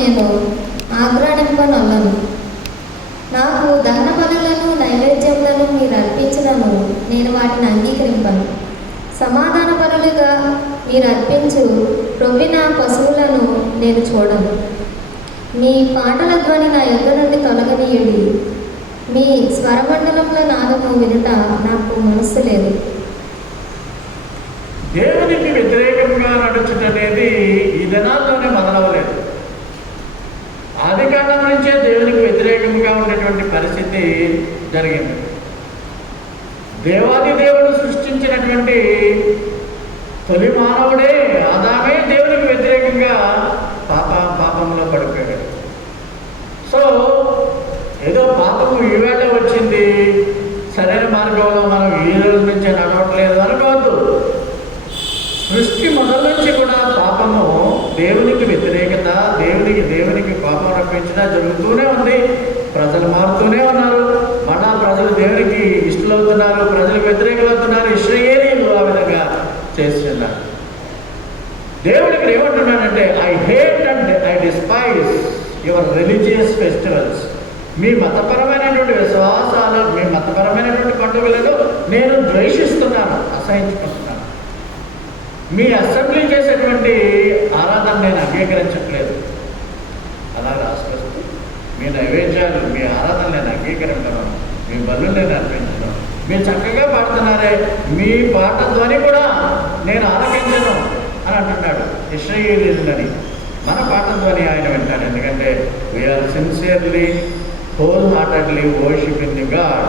నేను ఆగ్రానింపనొల్లను. నాకు దహన బలులను నైవేద్యములను మీరు అర్పించినను నేను వాటిని అంగీకరింపను. సమాధాన బలులుగా మీరు అర్పించు రొవ్విన పశువులను నేను చూడను. మీ పాటల ధ్వని నా యొద్ద నుండి తొలగనీయుడి. మీ స్వరమండలంలో నాదము వినుట నాకు మనస్సు లేదు. దేవునికి వ్యతిరేకంగా నడుచుట అనేది ఈ దినాల్లోనే మొదలవలేదు. ఆది కాండం నుంచే దేవునికి వ్యతిరేకంగా ఉండేటువంటి పరిస్థితి జరిగింది. దేవాది దేవుడు సృష్టించినటువంటి తొలి మానవుడే ఆదామే దేవునికి వ్యతిరేకంగా పాపంలో పడిపోయాడు. సో ఏదో పాపము ఈవేళ వచ్చింది, సరైన మార్గంలో మనం ఈ రోజు నుంచే నడవట్లేదు అనుకోవద్దు. సృష్టి మొదల నుంచి కూడా పాపము, దేవునికి వ్యతిరేకత, దేవునికి పాపం రప్పించడం జరుగుతూనే ఉంది. ప్రజలు మారుతూనే ఉన్నారు. మళ్ళా ప్రజలు దేవునికి ఇష్టలవుతున్నారు, ప్రజలకు వ్యతిరేకులు అవుతున్నారు. ఇశ్రాయేలీయులు ఆ విధంగా చేస్తున్నారు. దేవుడు ఇక్కడ ఏమంటున్నాడంటే, I hate and I despise your religious festivals. మీ మతపరమైనటువంటి విశ్వాసాలు, మీ మతపరమైనటువంటి పండుగలను నేను ద్వేషిస్తున్నాను, అసహించుకుంటున్నాను. మీ అసెంబ్లీ చేసేటువంటి ఆరాధన నేను అంగీకరించట్లేదు. అలా రాష్ట్రస్తు మీ నైవేద్యాలు, మీ ఆరాధన నేను అంగీకరించను, మీ బలులు నేను అర్పించను. మీరు చక్కగా పాడుతున్నారే, మీ పాట ధ్వని కూడా నేను ఆలకించను అని అంటున్నాడు ఇశ్రాయేలీయులని. మన పాట ధ్వని ఆయన వింటాడు. ఎందుకంటే we are sincerely wholeheartedly worshipping the God.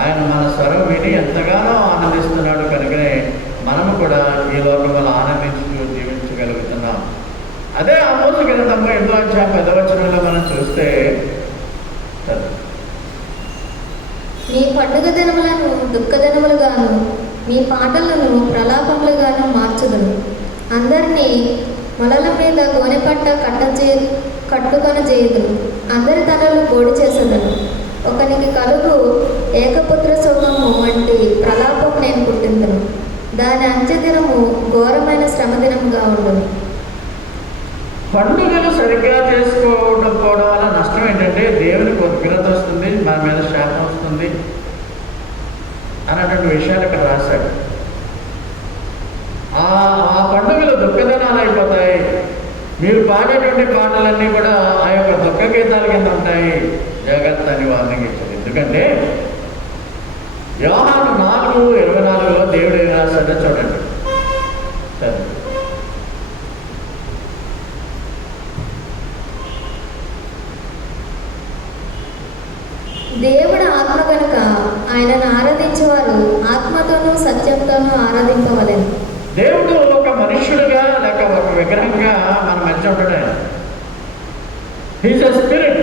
ఆయన మన స్వరం విని ఎంతగానో ఆనందిస్తున్నాడు. కనుకనే మనము కూడా ఈ లోకంలో ఆనందించుతూ జీవించగలుగుతున్నాం. అదే ఆమోసు గ్రంథంలో 8వ అధ్యాయం 10వ వచనంలో మనం చూస్తే, మీ పండుగ దినములను దుఃఖదినములుగాను మీ పాటలను ప్రలాపములుగాను మార్చుదును. అందరినీ మొలల మీద గోనెపట్ట కట్టుకొని చేయుదును. అందరి తలలు బోడి చేసేదను. ఒకనికి కలుగు ఏకపుత్ర శోకము వంటి ప్రలాపం నేను పుట్టిందును. దాని అంత్యదినము ఘోరమైన శ్రమ దినముగా ఉండును. పండుగలు సరిగ్గా చేసుకోవడం వల్ల నష్టం ఏంటంటే దేవునికి ఉగ్రత వస్తుంది, మన మీద శాపం వస్తుంది అన్నటువంటి విషయాలు ఇక్కడ రాశాడు. ఆ పండుగలు దుఃఖదినాలు అయిపోతాయి. మీరు పాడేటువంటి పాటలన్నీ కూడా ఆ యొక్క దుఃఖ గీతాల కింద ఉంటాయి. జాగ్రత్త అని వార్నింగ్ ఇచ్చారు. ఎందుకంటే యోహాను 4:24 దేవుడు ఏం రాశాడో చూడండి. సరే, దేవుడు ఆత్మ కనుక ఆయనను ఆరాధించేవారు ఆత్మతోనూ సత్యంతోనూ ఆరాధింపవలెను. దేవుడు ఒక మనుష్యుడుగా లేక ఒక విగ్రహంగా మన మధ్య ఉంటాడు. ఆయన హీస్ ఎ స్పిరిట్.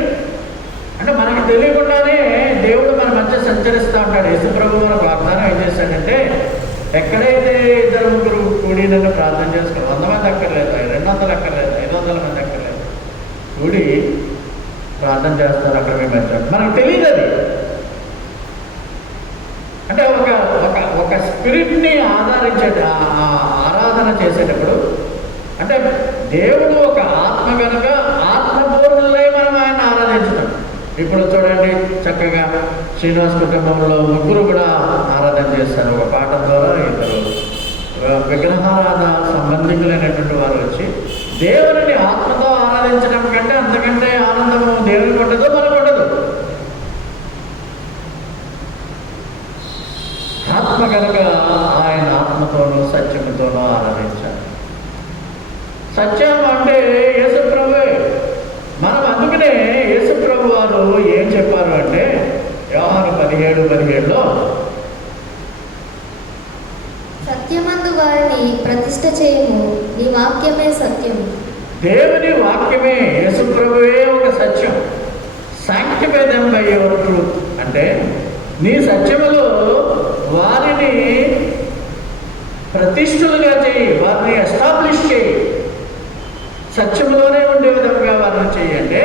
అంటే మనకి తెలియకుండానే దేవుడు మన మధ్య సంచరిస్తూ ఉంటాడు. యేసుప్రభు మనకు వాగ్దానం ఏం చేశాడంటే, ఎక్కడైతే 2-3 కూడి నన్ను ప్రార్థన చేసుకోండి, 100 మంది అక్కర్లేదు, 200 అక్కర్లేదు, 500 మంది అక్కర్లేదు, కూడి ప్రార్థన చేస్తారు అక్కడ మేము వచ్చాడు. మనకు తెలియదు అది. అంటే ఒక స్పిరిట్ని ఆరాధన చేసేటప్పుడు, అంటే దేవుడు ఒక ఆత్మ కనుక ఆత్మపూర్ణులై మనం ఆయన ఆరాధించడం. ఇప్పుడు చూడండి, చక్కగా శ్రీనివాస్ కుటుంబంలో 3 కూడా ఆరాధన చేస్తారు. ఒక పాట ద్వారా 2 విగ్రహారాధన సంబంధికులైనటువంటి వారు వచ్చి దేవుని ఆత్మతో ఆరాధించడం కంటే అంతకంటే ఆనందము దేవునికి ఉండదు, మనకు ఉండదు. ఆత్మ కనుక ఆయన ఆత్మతోనూ సత్యముతోనూ ఆరాధించాలి. సత్యం అంటే యేసుప్రభువే. మనం అందుకనే యేసుప్రభు వారు ఏం చెప్పారు అంటే, యోహాను 17:17 సత్యమందు వారిని ప్రతిష్ఠ చేయము, నీ వాక్యమే సత్యము. దేవుని వాక్యమే, యేసుప్రభువే ఒక సత్యం. Sanctify them by your truth అంటే నీ సత్యములో వారిని ప్రతిష్ఠులుగా చేయి, వారిని ఎస్టాబ్లిష్ చేయి, సత్యములోనే ఉండే విధంగా వారిని చేయి. అంటే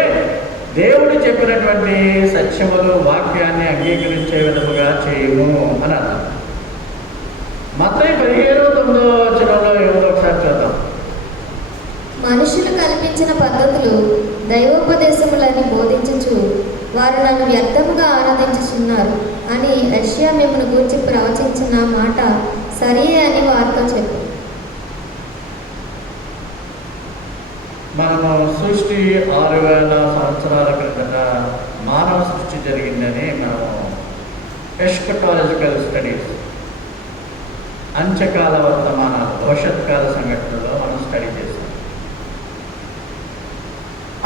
దేవుడు చెప్పినటువంటి సత్యములు వాక్యాన్ని అంగీకరించే విధముగా చేయము అని అర్థం. మత్తయి 15:9 ఏముందో ఒకసారి చూద్దాం. మనుషులు కల్పించిన పద్ధతులు దైవోపదేశములని బోధించుచు వారు నన్ను వ్యర్థముగా ఆరాధించుచున్నారు అని యెషయా మిమ్మును గూర్చి ప్రవచించిన మాట సరియే అని వారితో చెప్పు. మనము సృష్టి 6000 సంవత్సరాల క్రిందట మానవ సృష్టి జరిగిందని మనము ఎస్కటాలజికల్ స్టడీస్, అంత్యకాల వర్తమానాలు, భవిష్యత్కాల సంఘటనలో మనం స్టడీ చేస్తాం.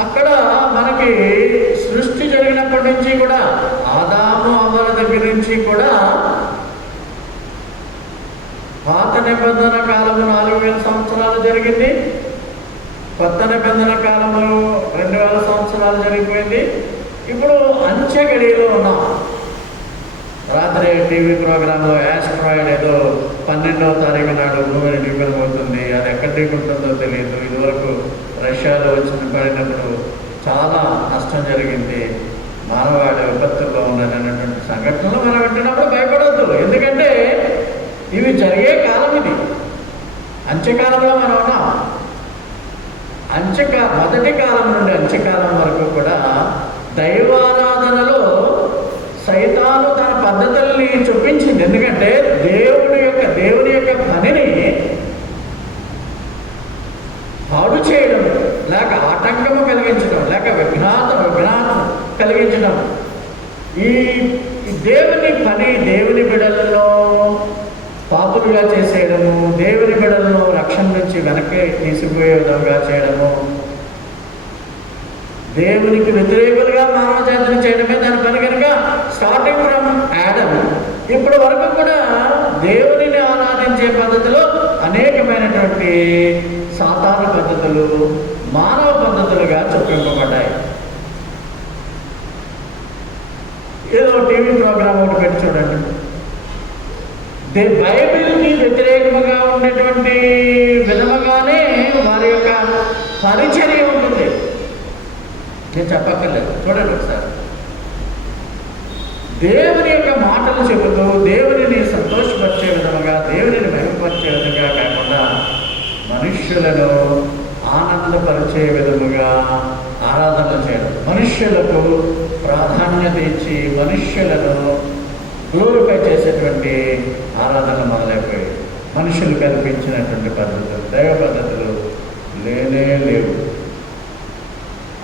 అక్కడ మనకి సృష్టి జరిగినప్పటి నుంచి కూడా, ఆదాము అవ్వల దగ్గర నుంచి కూడా, పాత నిబంధన కాలము 4000 సంవత్సరాలు జరిగింది, కొత్త నిబంధన కాలము 2000 సంవత్సరాలు జరిగిపోయింది. ఇప్పుడు అంత్య గడియలో ఉన్నాం. రాత్రి టీవీ ప్రోగ్రాంలో యాస్ట్రాయిడ్ ఏదో 12వ తారీఖు నాడు భూమిని ఢీకొనబోతుంది, అది ఎక్కడ ఢీకొంటుందో తెలియదు. ఇదివరకు రష్యాలో వచ్చిన పడినప్పుడు చాలా నష్టం జరిగింది, మానవాళి విపత్తుల్లో ఉన్నది అనేటువంటి సంఘటనలు మనం వింటున్నప్పుడు భయపడవద్దు. ఎందుకంటే ఇవి జరిగే కాలం, ఇది అంత్యకాలంలో మనం ఉన్నాం. మొదటి కాలం నుండి అంత్యకాలం వరకు కూడా దైవారాధనలో సైతాను తన పద్ధతుల్ని చూపించింది. ఎందుకంటే దేవుని యొక్క పనిని పాడు చేయడం, లేక ఆటంకము కలిగించడం, లేక విఘ్నాతం కలిగించడం, ఈ దేవుని పని, దేవుని బిడ్డలలో పాపులుగా చేసేయడము, దేవుని బిడ్డలను రక్షణ నుంచి వెనక్కి తీసిపోయే విధంగా చేయడము, దేవునికి వ్యతిరేకులుగా మానవ జాతిని చేయడమే దాని పని. కనుక స్టార్టింగ్ ఫ్రమ్ యాడమ్ ఇప్పటి వరకు కూడా దేవునిని ఆరాధించే పద్ధతిలో అనేకమైనటువంటి సాతాను పద్ధతులు మానవ పద్ధతులుగా చూపింపబడ్డాయి. ఏదో టీవీ ప్రోగ్రామ్ ఒకటి పెట్టి చూడండి, బైబిల్కి వ్యతిరేకంగా ఉండేటువంటి విధముగానే వారి యొక్క పరిచర్య ఉంటుంది. నేను చెప్పక్కర్లేదు, చూడండి ఒకసారి. దేవుని యొక్క మాటలు చెబుతూ దేవునిని సంతోషపరిచే విధముగా, దేవునిని మహిమపరిచే విధంగా కాకుండా మనుష్యులను ఆనందపరిచే విధముగా ఆరాధనలు చేయడం, మనుష్యులకు ప్రాధాన్యత ఇచ్చి మనుష్యులను గ్లోరిఫై చేసేటువంటి ఆరాధనలు మొదలైపోయాయి. మనుషులు కల్పించినటువంటి పద్ధతులు, దైవ పద్ధతులు లేనే లేవు.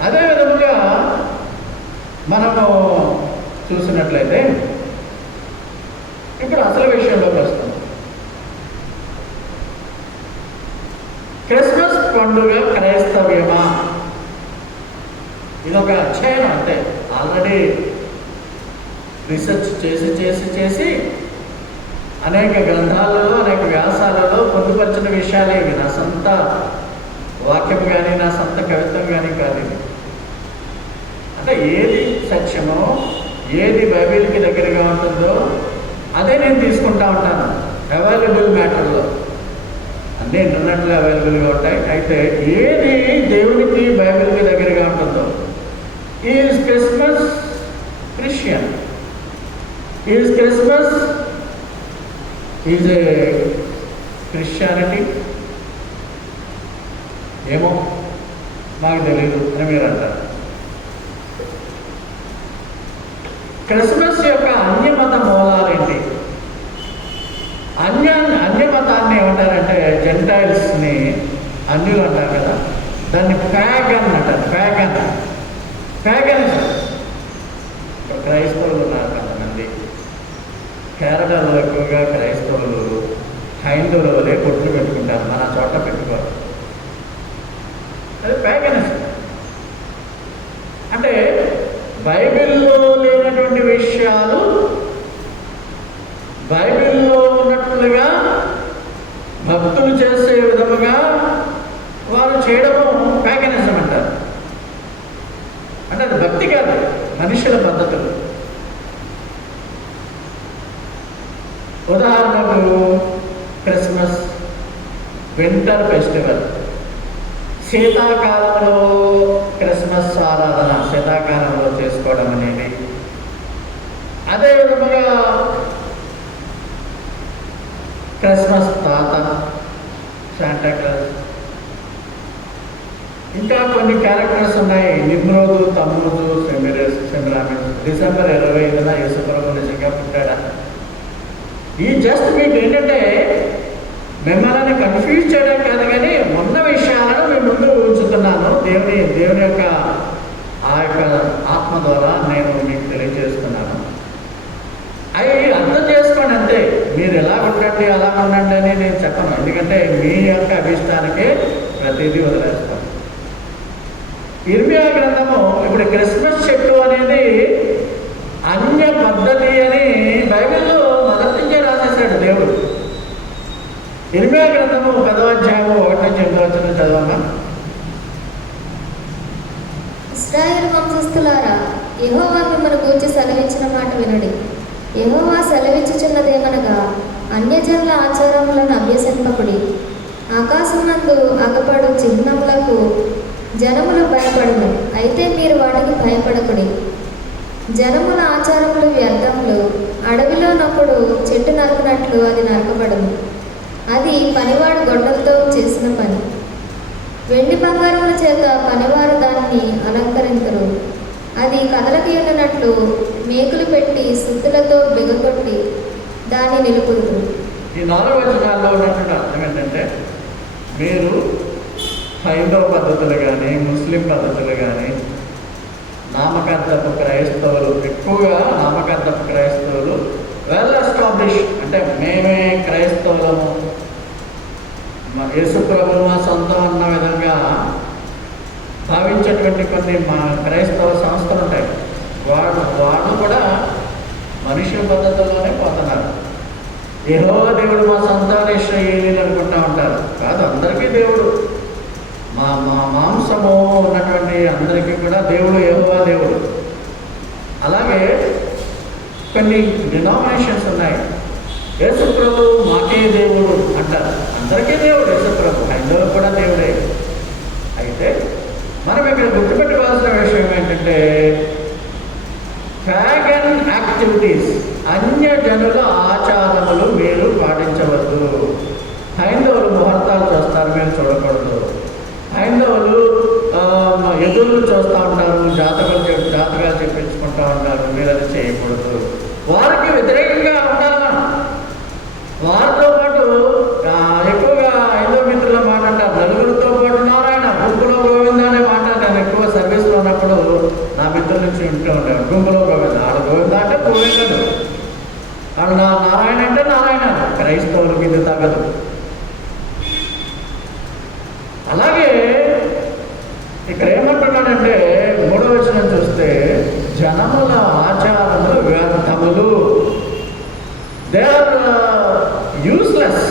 అదే విధముగా మనము చూసినట్లయితే ఇప్పుడు అసలు విషయంలోకి వస్తాం. క్రిస్మస్ పండుగ క్రైస్తవ్యమా? ఇదొక అధ్యయనం అంతే. ఆల్రెడీ రీసెర్చ్ చేసి అనేక గ్రంథాలలో, అనేక వ్యాసాలలో పొందుపరిచిన విషయాలే ఇవి. నా సొంత వాక్యం కానీ, నా సొంత కవిత్వం కానీ కాదు ఇది. అంటే ఏది సత్యమో, ఏది బైబిల్కి దగ్గరగా ఉంటుందో అదే నేను తీసుకుంటా ఉంటాను. అవైలబుల్ మ్యాటర్లో అన్నీ ఇంటర్నెట్లో అవైలబుల్గా ఉంటాయి. అయితే ఏది దేవునికి బైబిల్కి దగ్గరగా ఉంటుందో, is Christmas Christian, is Christmas is a Christianity, ఏమో మాకు తెలియదు అని మీరు అంటారు. క్రిస్మస్ యొక్క అన్యమత మూలాలేంటి? అన్యమతాన్ని ఏమంటారంటే జెంటైల్స్ని అన్యులు అంటారు కదా, దాన్ని ప్యాగన్ అంటారు. ప్యాగనిజం. క్రైస్తవులు ఉన్నారు కొంతమంది, కేరళలో ఎక్కువగా క్రైస్తవులు హైందువుల వలె కొట్లు పెట్టుకుంటారు, మన చోట పెట్టుకోరు. అది ప్యాగనిజం. అంటే బైబిల్లో లేనటువంటి విషయాలు బైబిల్లో ఉన్నట్లుగా భక్తులు చేసే విధముగా వారు చేయడము ప్యాగనిజం అంటారు. అంటే అది భక్తి కాదు, మనుషుల పద్ధతులు. ఉదాహరణకు క్రిస్మస్, వింటర్ ఫెస్టివల్, శీతాకాలంలో క్రిస్మస్ ఆరాధన శీతాకాలంలో చేసుకోవడం అనేది. అదే విధముగా క్రిస్మస్ తాత, శాంటా క్లాస్, ఇంకా కొన్ని క్యారెక్టర్స్ ఉన్నాయి. నిమ్రోదు, తమ్ముదు, సెమిరామిస్. డిసెంబర్ 25న యేసుప్రభు నిజంగా పుట్టాడా? ఈ జస్ట్ మీకు ఏంటంటే మిమ్మల్ని కన్ఫ్యూజ్ చేయడం కాదు, కానీ ఉన్న విషయాలను మీ ముందు ఉంచుతున్నాను. దేవుని యొక్క ఆ యొక్క ఆత్మ ద్వారా నేను మీకు తెలియజేస్తున్నాను. అవి అర్థం చేసుకోండి అంతే. మీరు ఎలా ఉండండి అలా ఉండండి అని నేను చెప్పను, ఎందుకంటే మీ యొక్క అభిష్టానికే ప్రతిదీ వదిలేస్తాను. ఇర్మియా గ్రంథము, ఇప్పుడు క్రిస్మస్ చెట్టు అనేది అన్య పద్ధతి అని బైబిల్లో మొదటి నుంచే రాసేసాడు దేవుడు. ఇర్మియా గ్రంథము 10వ అధ్యాయము 1-8 చదవమ్మా. ఇశ్రాయేలు వంశస్థులారా, యెహోవా మిమ్మల్ని గూర్చి సెలవిచ్చిన మాట వినుడి. యెహోవా సెలవిచ్చుచున్నదేమనగా, అన్యజనుల ఆచారములను అభ్యసింపకుడి. ఆకాశమందు అగపడు చిహ్నములకు జనములు భయపడును, అయితే మీరు వాటికి భయపడకుడి. జనముల ఆచారములు వ్యర్థములు. అడవిలోనప్పుడు చెట్టు నరకనట్లు అది నరకబడును. అది పనివాడు గొడ్డలతో చేసిన పని. వెండి బంగారముల చేత పనివారు దాన్ని అలంకరించరు. అది కదలకి వెళ్ళినట్లు మేకులు పెట్టి సుత్తులతో బిగకొట్టి దాన్ని నిలుపుదురు. ఈ 4 వచనాల్లో ఉన్నటువంటి అర్థం ఏంటంటే, మీరు హైందవ పద్ధతులు కానీ, ముస్లిం పద్ధతులు కానీ, నామకార్థపు క్రైస్తవులు, ఎక్కువగా నామకార్థపు క్రైస్తవులు వెల్ ఎస్టాబ్లిష్, అంటే మేమే క్రైస్తవులము, యేసుప్రభు మా సొంతం అన్న విధంగా భావించేటువంటి కొన్ని మా క్రైస్తవ సంస్థలు ఉంటాయి. వాళ్ళు కూడా మనుషుల పద్ధతుల్లోనే పోతున్నారు. యెహోవా దేవుడు మా సొంతాన్ని ఇశ్రాయేలీయులు అనుకుంటా ఉంటారు. కాదు, అందరికీ దేవుడు. మా మాంసము ఉన్నటువంటి అందరికీ కూడా దేవుడు యెహోవా దేవుడు. అలాగే కొన్ని డినామినేషన్స్ ఉన్నాయి. యేసుప్రభు మాకే దేవుడు అంటారు. అందరికీ దేవుడు యేసుప్రభు, హైందవులకు కూడా దేవుడే. అయితే మనం ఇక్కడ గుర్తుపెట్టుకోవాల్సిన విషయం ఏంటంటే, ప్యాగన్ యాక్టివిటీస్, అన్యజనుల ఆచారములు మీరు పాటించవద్దు. హైందవులు ముహూర్తాలు చూస్తారు, మీరు చూడకూడదు. హైందవులు ఎదురులు చూస్తూ ఉంటారు, జాతకాలు చెప్పించుకుంటూ ఉంటారు, మీరు అది చేయకూడదు. వారికి వ్యతిరేకంగా ఉండాలా? వారితో పాటు ఎక్కువగా హైందవ మిత్రుల మాట అంటారు, నలుగురితో పాటు నారాయణ, గుంపులో గోవింద అనే మాట. నేను ఎక్కువ సర్వీస్లో ఉన్నప్పుడు నా మిత్రుల నుంచి వింటూ ఉంటాను, గుంపులో గోవింద. ఆడ గోవింద అంటే గోవిందుడు, ఆడ నారాయణ అంటే నారాయణ. క్రైస్తవులకు ఇది తగ్గదు. అలాగే ఇక్కడ ఏమంటున్నాడంటే, 3వ వచనం చూస్తే, జనముల ఆచారములు వ్యర్థములు. They are useless.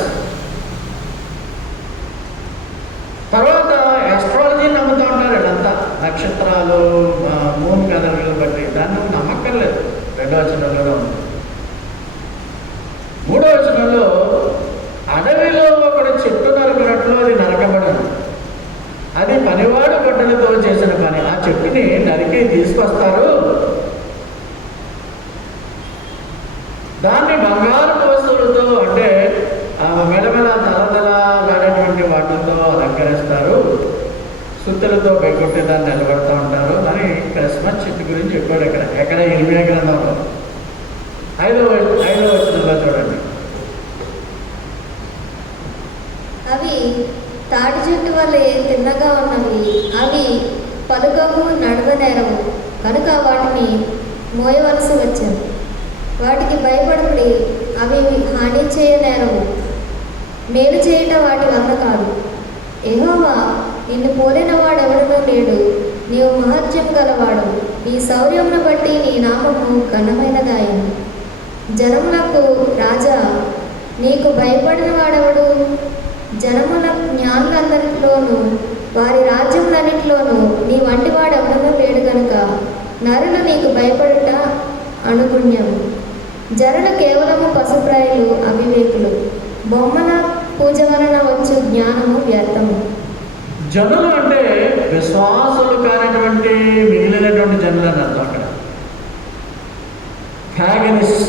తర్వాత ఆస్ట్రాలజీ నమ్ముతూ ఉంటారు వీళ్ళంతా, నక్షత్రాలు, మూన్ కదలికలు బట్టి. దాన్ని నమ్మక్కర్లేదు. 2వ వచనంలో ఉంది. 3వ వచనంలో, అడవిలో ఒకడు చెట్టు నరకనట్లు అది నరకబడను, అది పనివాడు గొడ్డలతో చేసిన పని. ఆ చెట్టుని నరికి తీసుకొస్తారు, దాన్ని బంగారు వస్తువులతో, అంటే మెడమెడ తలతలలాడేటువంటి వాటితో అలంకరిస్తారు, సుత్తులతో బెగొట్టి దాన్ని నిలబెడతా ఉంటారు అని క్రిస్మస్ చెట్టు గురించి చెప్పాడు. ఎక్కడ ఇర్మియా గ్రంథంలో 5వ వచనంలో చూడండి. అవి తాటి చెట్టు వల్లే తిన్నగా ఉన్నవి, అవి పలుకము నడవనేరవు, కనుక వాటిని మోయవలసి వచ్చింది. వాటికి భయపడకుడి, అవి హాని చేయనేరవు, మేలు చేయట వాటి వల్ల కాదు. యెహోవా నిన్ను పోలిన వాడెవడనూ లేడు, నీవు మహత్యం గలవాడు, నీ శౌర్యమును బట్టి నీ నామము ఘనమైనదాయను. జనములకు రాజా, నీకు భయపడిన వాడెవడు? జనముల జ్ఞానులందరిలోనూ వారి రాజ్యములన్నిటిలోనూ నీ వంటి వాడెవడనూ లేడు గనుక నరులు నీకు భయపడుట అనుగుణ్యము. జనులు కేవలము పశుప్రాయులు, అవివేకులు, బొమ్మల పూజ వలన వచ్చు జ్ఞానము వ్యర్థము. జనులు అంటే విశ్వాసులు కానటువంటి మిగిలినటువంటి జనులు అని అర్థం అక్కడ. ప్యాగనిస్,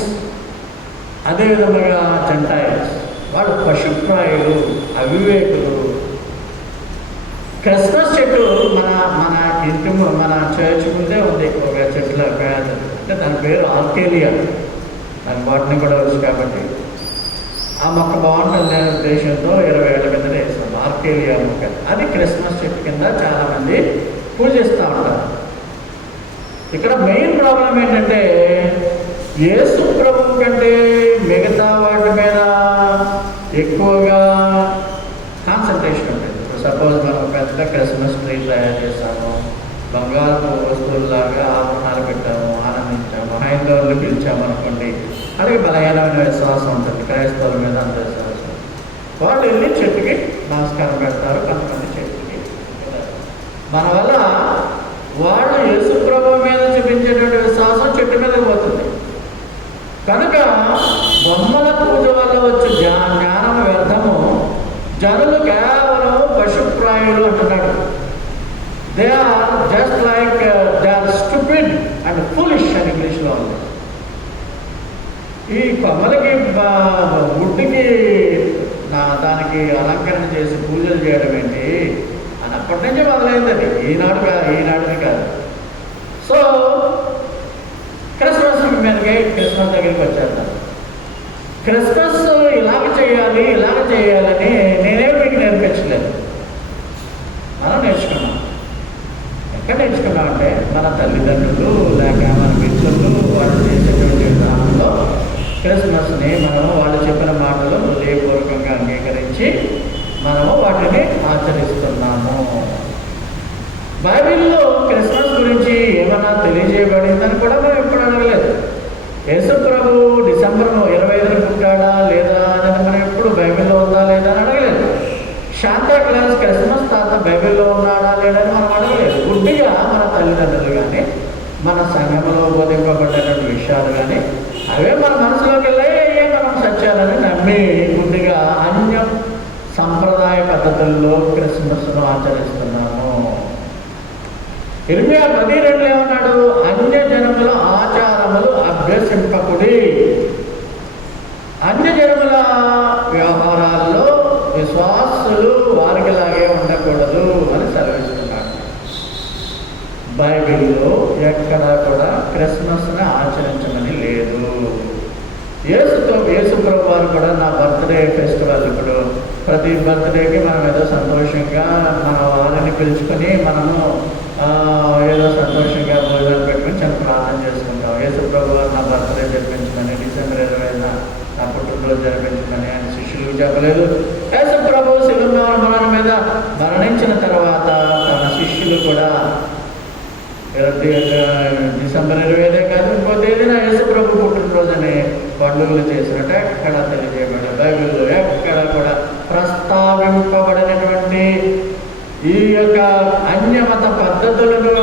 అదేవిధంగా జెంటైల్స్, వాళ్ళు పశుప్రాయులు, అవివేకులు. క్రిస్మస్ చెట్టు మన మన ఇంటి మన చర్చ్ ముందే ఉంది ఎక్కువగా చెట్ల పేద, అంటే దాని పేరు ఆర్కేలియా. దాని వాటిని కూడా వచ్చు కాబట్టి ఆ మొక్క బాగుంటుంది అనే ఉద్దేశంతో 20 ఏళ్ళ కింద వేస్తాం ఆర్కేలియా మొక్క. అది క్రిస్మస్ చెట్టు కింద చాలామంది పూజిస్తూ ఉంటారు. ఇక్కడ మెయిన్ ప్రాబ్లం ఏంటంటే యేసు ప్రభువు కంటే మిగతా వాటి మీద ఎక్కువగా కాన్సన్ట్రేషన్ ఉంటుంది. ఇప్పుడు సపోజ్ మనం పెద్ద క్రిస్మస్ ట్రీ తయారు చేస్తాము, బంగారు వస్తువులాగా ఆభరణాలు పెట్టాము, ఆనందించాము, హైందవులు పిలిచాము అనుకోండి, అలాగే బలహీనమైన విశ్వాసం ఉంటుంది క్రైస్తవుల మీద అంత విశ్వాసం. వాళ్ళు వెళ్ళి చెట్టుకి నమస్కారం పెడతారు, కొంతమంది చెట్టుకి. మన వల్ల వాళ్ళు యేసు ప్రభువు మీద చూపించేటువంటి విశ్వాసం చెట్టు మీద పోతుంది. కనుక బొమ్మల పూజ వల్ల వచ్చే జ్ఞానం వ్యర్థము, జనులు కేవలం పశుప్రాయులు అంటున్నాడు. They are just like they are stupid and foolish అని ఇంగ్లీష్లో ఉంది. ఈ కొమ్మలకి గుడ్డికి దానికి అలంకరణ చేసి పూజలు చేయడం ఏంటి అని అప్పటి నుంచే మొదలైంది. అది ఈనాటిది కాదు. సో క్రిస్మస్ దగ్గరికి వచ్చేద్దాం. క్రిస్మస్ ఇలాగ చేయాలని నేనే మీకు నేర్పించలేదు, మనం నేర్చుకున్నాం. ఎక్కడ నేర్చుకున్నామంటే మన తల్లిదండ్రులు లేక మన మిత్రులు వాళ్ళు చేసేటువంటి విధానంలో క్రిస్మస్ని మనము వాళ్ళు చెప్పిన మాటలు హృదయపూర్వకంగా అంగీకరించి మనము వాటిని ఆచరిస్తున్నాము. బైబిల్లో క్రిస్మస్ గురించి ఏమైనా తెలియజేయబడిందని కూడా మనం ఎప్పుడు అడగలేదు. యేసు ప్రభు డిసెంబర్ 25 పుట్టాడా లేదా అనేది మనం ఎప్పుడు బైబిల్లో ఉందా లేదా అని అడగలేదు. శాంతా క్లాస్ క్రిస్మస్ తాత బైబిల్లో ఉన్నాడా లేదని మనం అడగలేదు. గుడ్డిగా మన తల్లిదండ్రులు కానీ మన సంఘంలో బోధింపబడ్డటువంటి విషయాలు కానీ అవే మన మనసులోకి వెళ్ళే మనం సత్యాలని నమ్మి గుడ్డిగా అన్య సంప్రదాయ పద్ధతుల్లో క్రిస్మస్ను ఆచరిస్తున్నాము. ఇర్మియా 10:2 ఏమన్నాడు? అన్య జనముల ఆచారములు అభ్యసింపకుడి. అన్య జనముల వ్యవహారాల్లో విశ్వాసులు వారికిలాగే ఉండకూడదు అని సెలవిస్తున్నాడు. బైబిల్లో ఎక్కడా కూడా క్రిస్మస్ని ఆచరించమని లేదు. యేసు ప్రభు వారు కూడా నా బర్త్డే ఫెస్టివల్, ఇప్పుడు ప్రతి బర్త్డేకి మనం ఏదో సంతోషంగా మన వారిని పిలుచుకొని మనము ఏదో సంతోషంగా భోజనాలు పెట్టుకుని చాలా ప్రార్థన చేసుకుంటాం. యేసు ప్రభు వారు నా బర్త్డే జరిపించమని, డిసెంబర్ 20 నా పుట్టినరోజు జరిపించమని ఆయన శిష్యులకు చెప్పలేదు. యేసు ప్రభు శిలువ మీద మరణించిన తర్వాత తన శిష్యులు కూడా డిసెంబర్ 25 కాదు ఇంకో తేదీన యేసు ప్రభు పుట్టినరోజుని పండుగలు చేసినట్టు ఎక్కడ తెలియజేయబడి బైబిల్లో ఎక్కడ కూడా ప్రస్తావింపబడినటువంటి ఈ యొక్క అన్యమత పద్ధతులలో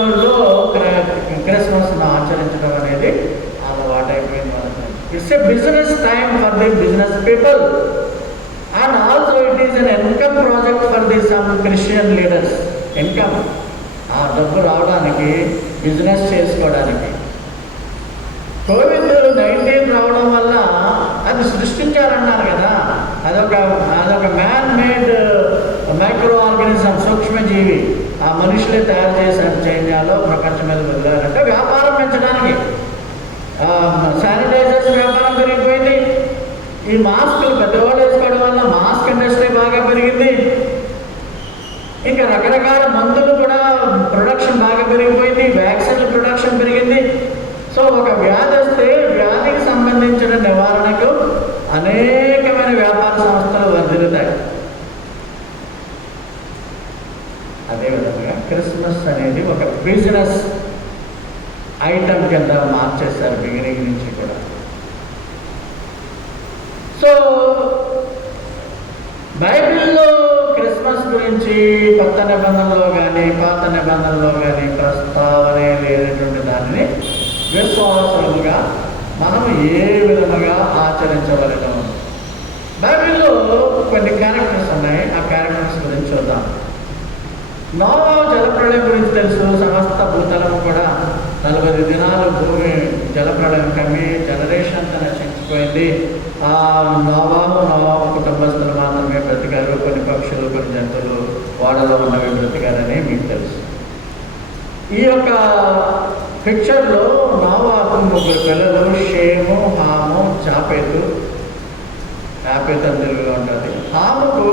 క్రిస్మస్ను ఆచరించడం అనేది అలవాటైపోయింది. It's a business time for the business people and also it is an income project for the some Christian leaders. Income, ఆ డబ్బు రావడానికి, బిజినెస్ చేసుకోవడానికి. COVID-19 రావడం వల్ల అది సృష్టించారన్నారు కదా, అదొక మ్యాన్ మేడ్ మైక్రో ఆర్గానిజం, సూక్ష్మజీవి. ఆ మనుషులే తయారు చేశారు చైనాలో, ప్రపంచం మీద వదిలారంటే వ్యాపారం పెంచడానికి. శానిటైజర్స్ వ్యాపారం పెరిగిపోయింది. ఈ మాస్కులు పెద్దవాళ్ళు వేసుకోవడం వల్ల మాస్క్ ఇండస్ట్రీ బాగా పెరిగింది. ఇంకా రకరకాల మందులు కూడా ప్రొడక్షన్ బాగా పెరిగిపోయింది, వ్యాక్సిన్ల ప్రొడక్షన్ పెరిగింది. సో ఒక వ్యాధి వస్తే వ్యాధికి సంబంధించిన నివారణకు అనేకమైన వ్యాపార సంస్థలు వర్ధిల్లుతాయి. అదేవిధంగా క్రిస్మస్ అనేది ఒక బిజినెస్ ఐటమ్ కింద మార్చేస్తారు బిగినింగ్ నుంచి కూడా. సో బైబిల్లో క్రిస్మస్ గురించి కొత్త నిబంధనలో కానీ పాత నిబంధనలో కానీ ప్రస్తావనే లేనటువంటి దానిని విశ్వాసులుగా మనం ఏ విధముగా ఆచరించవలెను. బైబిల్లో కొన్ని క్యారెక్టర్స్ ఉన్నాయి, ఆ క్యారెక్టర్స్ గురించి చూద్దాం. నోవా జలప్రళయం గురించి తెలుసు. సమస్త భూతలము కూడా 40 దినాలు భూమి జలప్రళయం కమ్మి జనరేషన్ అంతా నశించిపోయింది. నోవా కుటుంబస్తులు మాత్రమే బ్రతికారు. కొన్ని పక్షులు, కొన్ని జంతువులు ఓడలో ఉన్నవి బ్రతికారని మీకు తెలుసు. ఈ యొక్క పిక్చర్లో నోవాహు 3 పిల్లలు, షేము, హాము, జాపెతు. యాపెతు అని తెలుగులో ఉంటుంది. హాముకు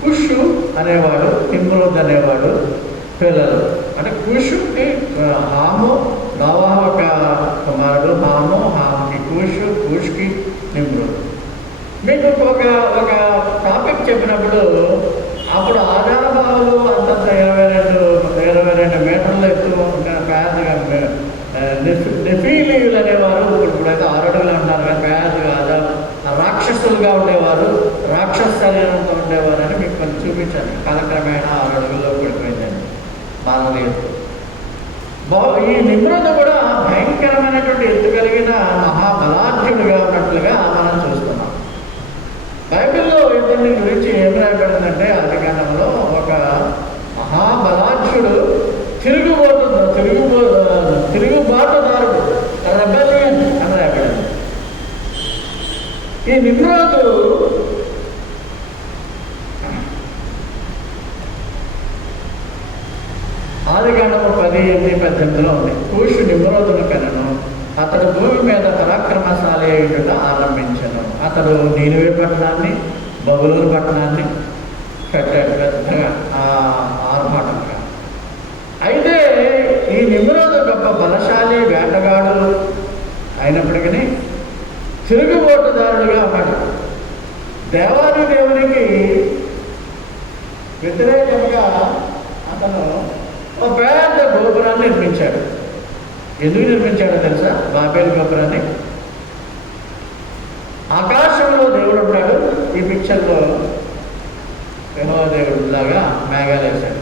కుషు అనేవాడు, నిమ్రోద్ అనేవాడు పిల్లలు. అంటే కుషుకి హాము, నోవాహు ఒక కుమారుడు హాము, హాముకి కుషు, కుష్కి నిమ్రోద్. మీకు ఒక టాపిక్ చెప్పినప్పుడు అప్పుడు ఆధారభావాలు అంతంత 22 మీటర్ల ఎత్తు పెద్దగా నెఫీలీయులు అనేవారు. ఇప్పుడైతే 6 అడుగులు అంటారు కానీ పెద్దగా రాక్షసులుగా ఉండేవారు, రాక్షస శరీరంతో ఉండేవారు అని మీకు కొంచెం చూపించాను. కాలక్రమేణా 6 అడుగుల్లో పడిపోయిందండి మానవ ఎత్తు. ఈ నిమ్రోదు కూడా భయంకరమైనటువంటి ఎత్తు కలిగిన మహాబలాఢ్యుడిగా ఉన్నట్లుగా మనం చూస్తున్నాం. బైబిల్లో ఇతని గురించి ఏం రాయబడిందంటే ఆదికాండంలో ఒక మహాబలాఢ్యుడు, తిరుగుబాటుదారుడు, రెబెలియన్ అని రాయబడింది. ఈ నిమ్రోదు ఆదికాండము 10:8-18 ఉంది. కూషు నిమ్రోదును కనెను, అతడు భూమి మీద పరాక్రమశాలి అయ్యుట ఆరంభించను. అతడు నీనివే పట్టణాన్ని, బబులోను పట్టణాన్ని కట్టాడు పెద్దగా ఆర్భాటంగా. అయితే ఈ నిమ్రోదు గొప్ప బలశాలి, వేటగాడు అయినప్పటికీ తిరుగుబాటుదారుడుగా ఉన్నాడు. దేవునికి వ్యతిరేకంగా అతను ఒక పెద్ద గోపురాన్ని నిర్మించాడు. ఎందుకు నిర్మించాడో తెలుసా? బాబేలు గోపురాన్ని. ఆకాశంలో దేవుడు ఉంటాడు. ఈ పిక్చర్లో యెహోవా దేవుడు లాగా మేఘాలు వేశాడు.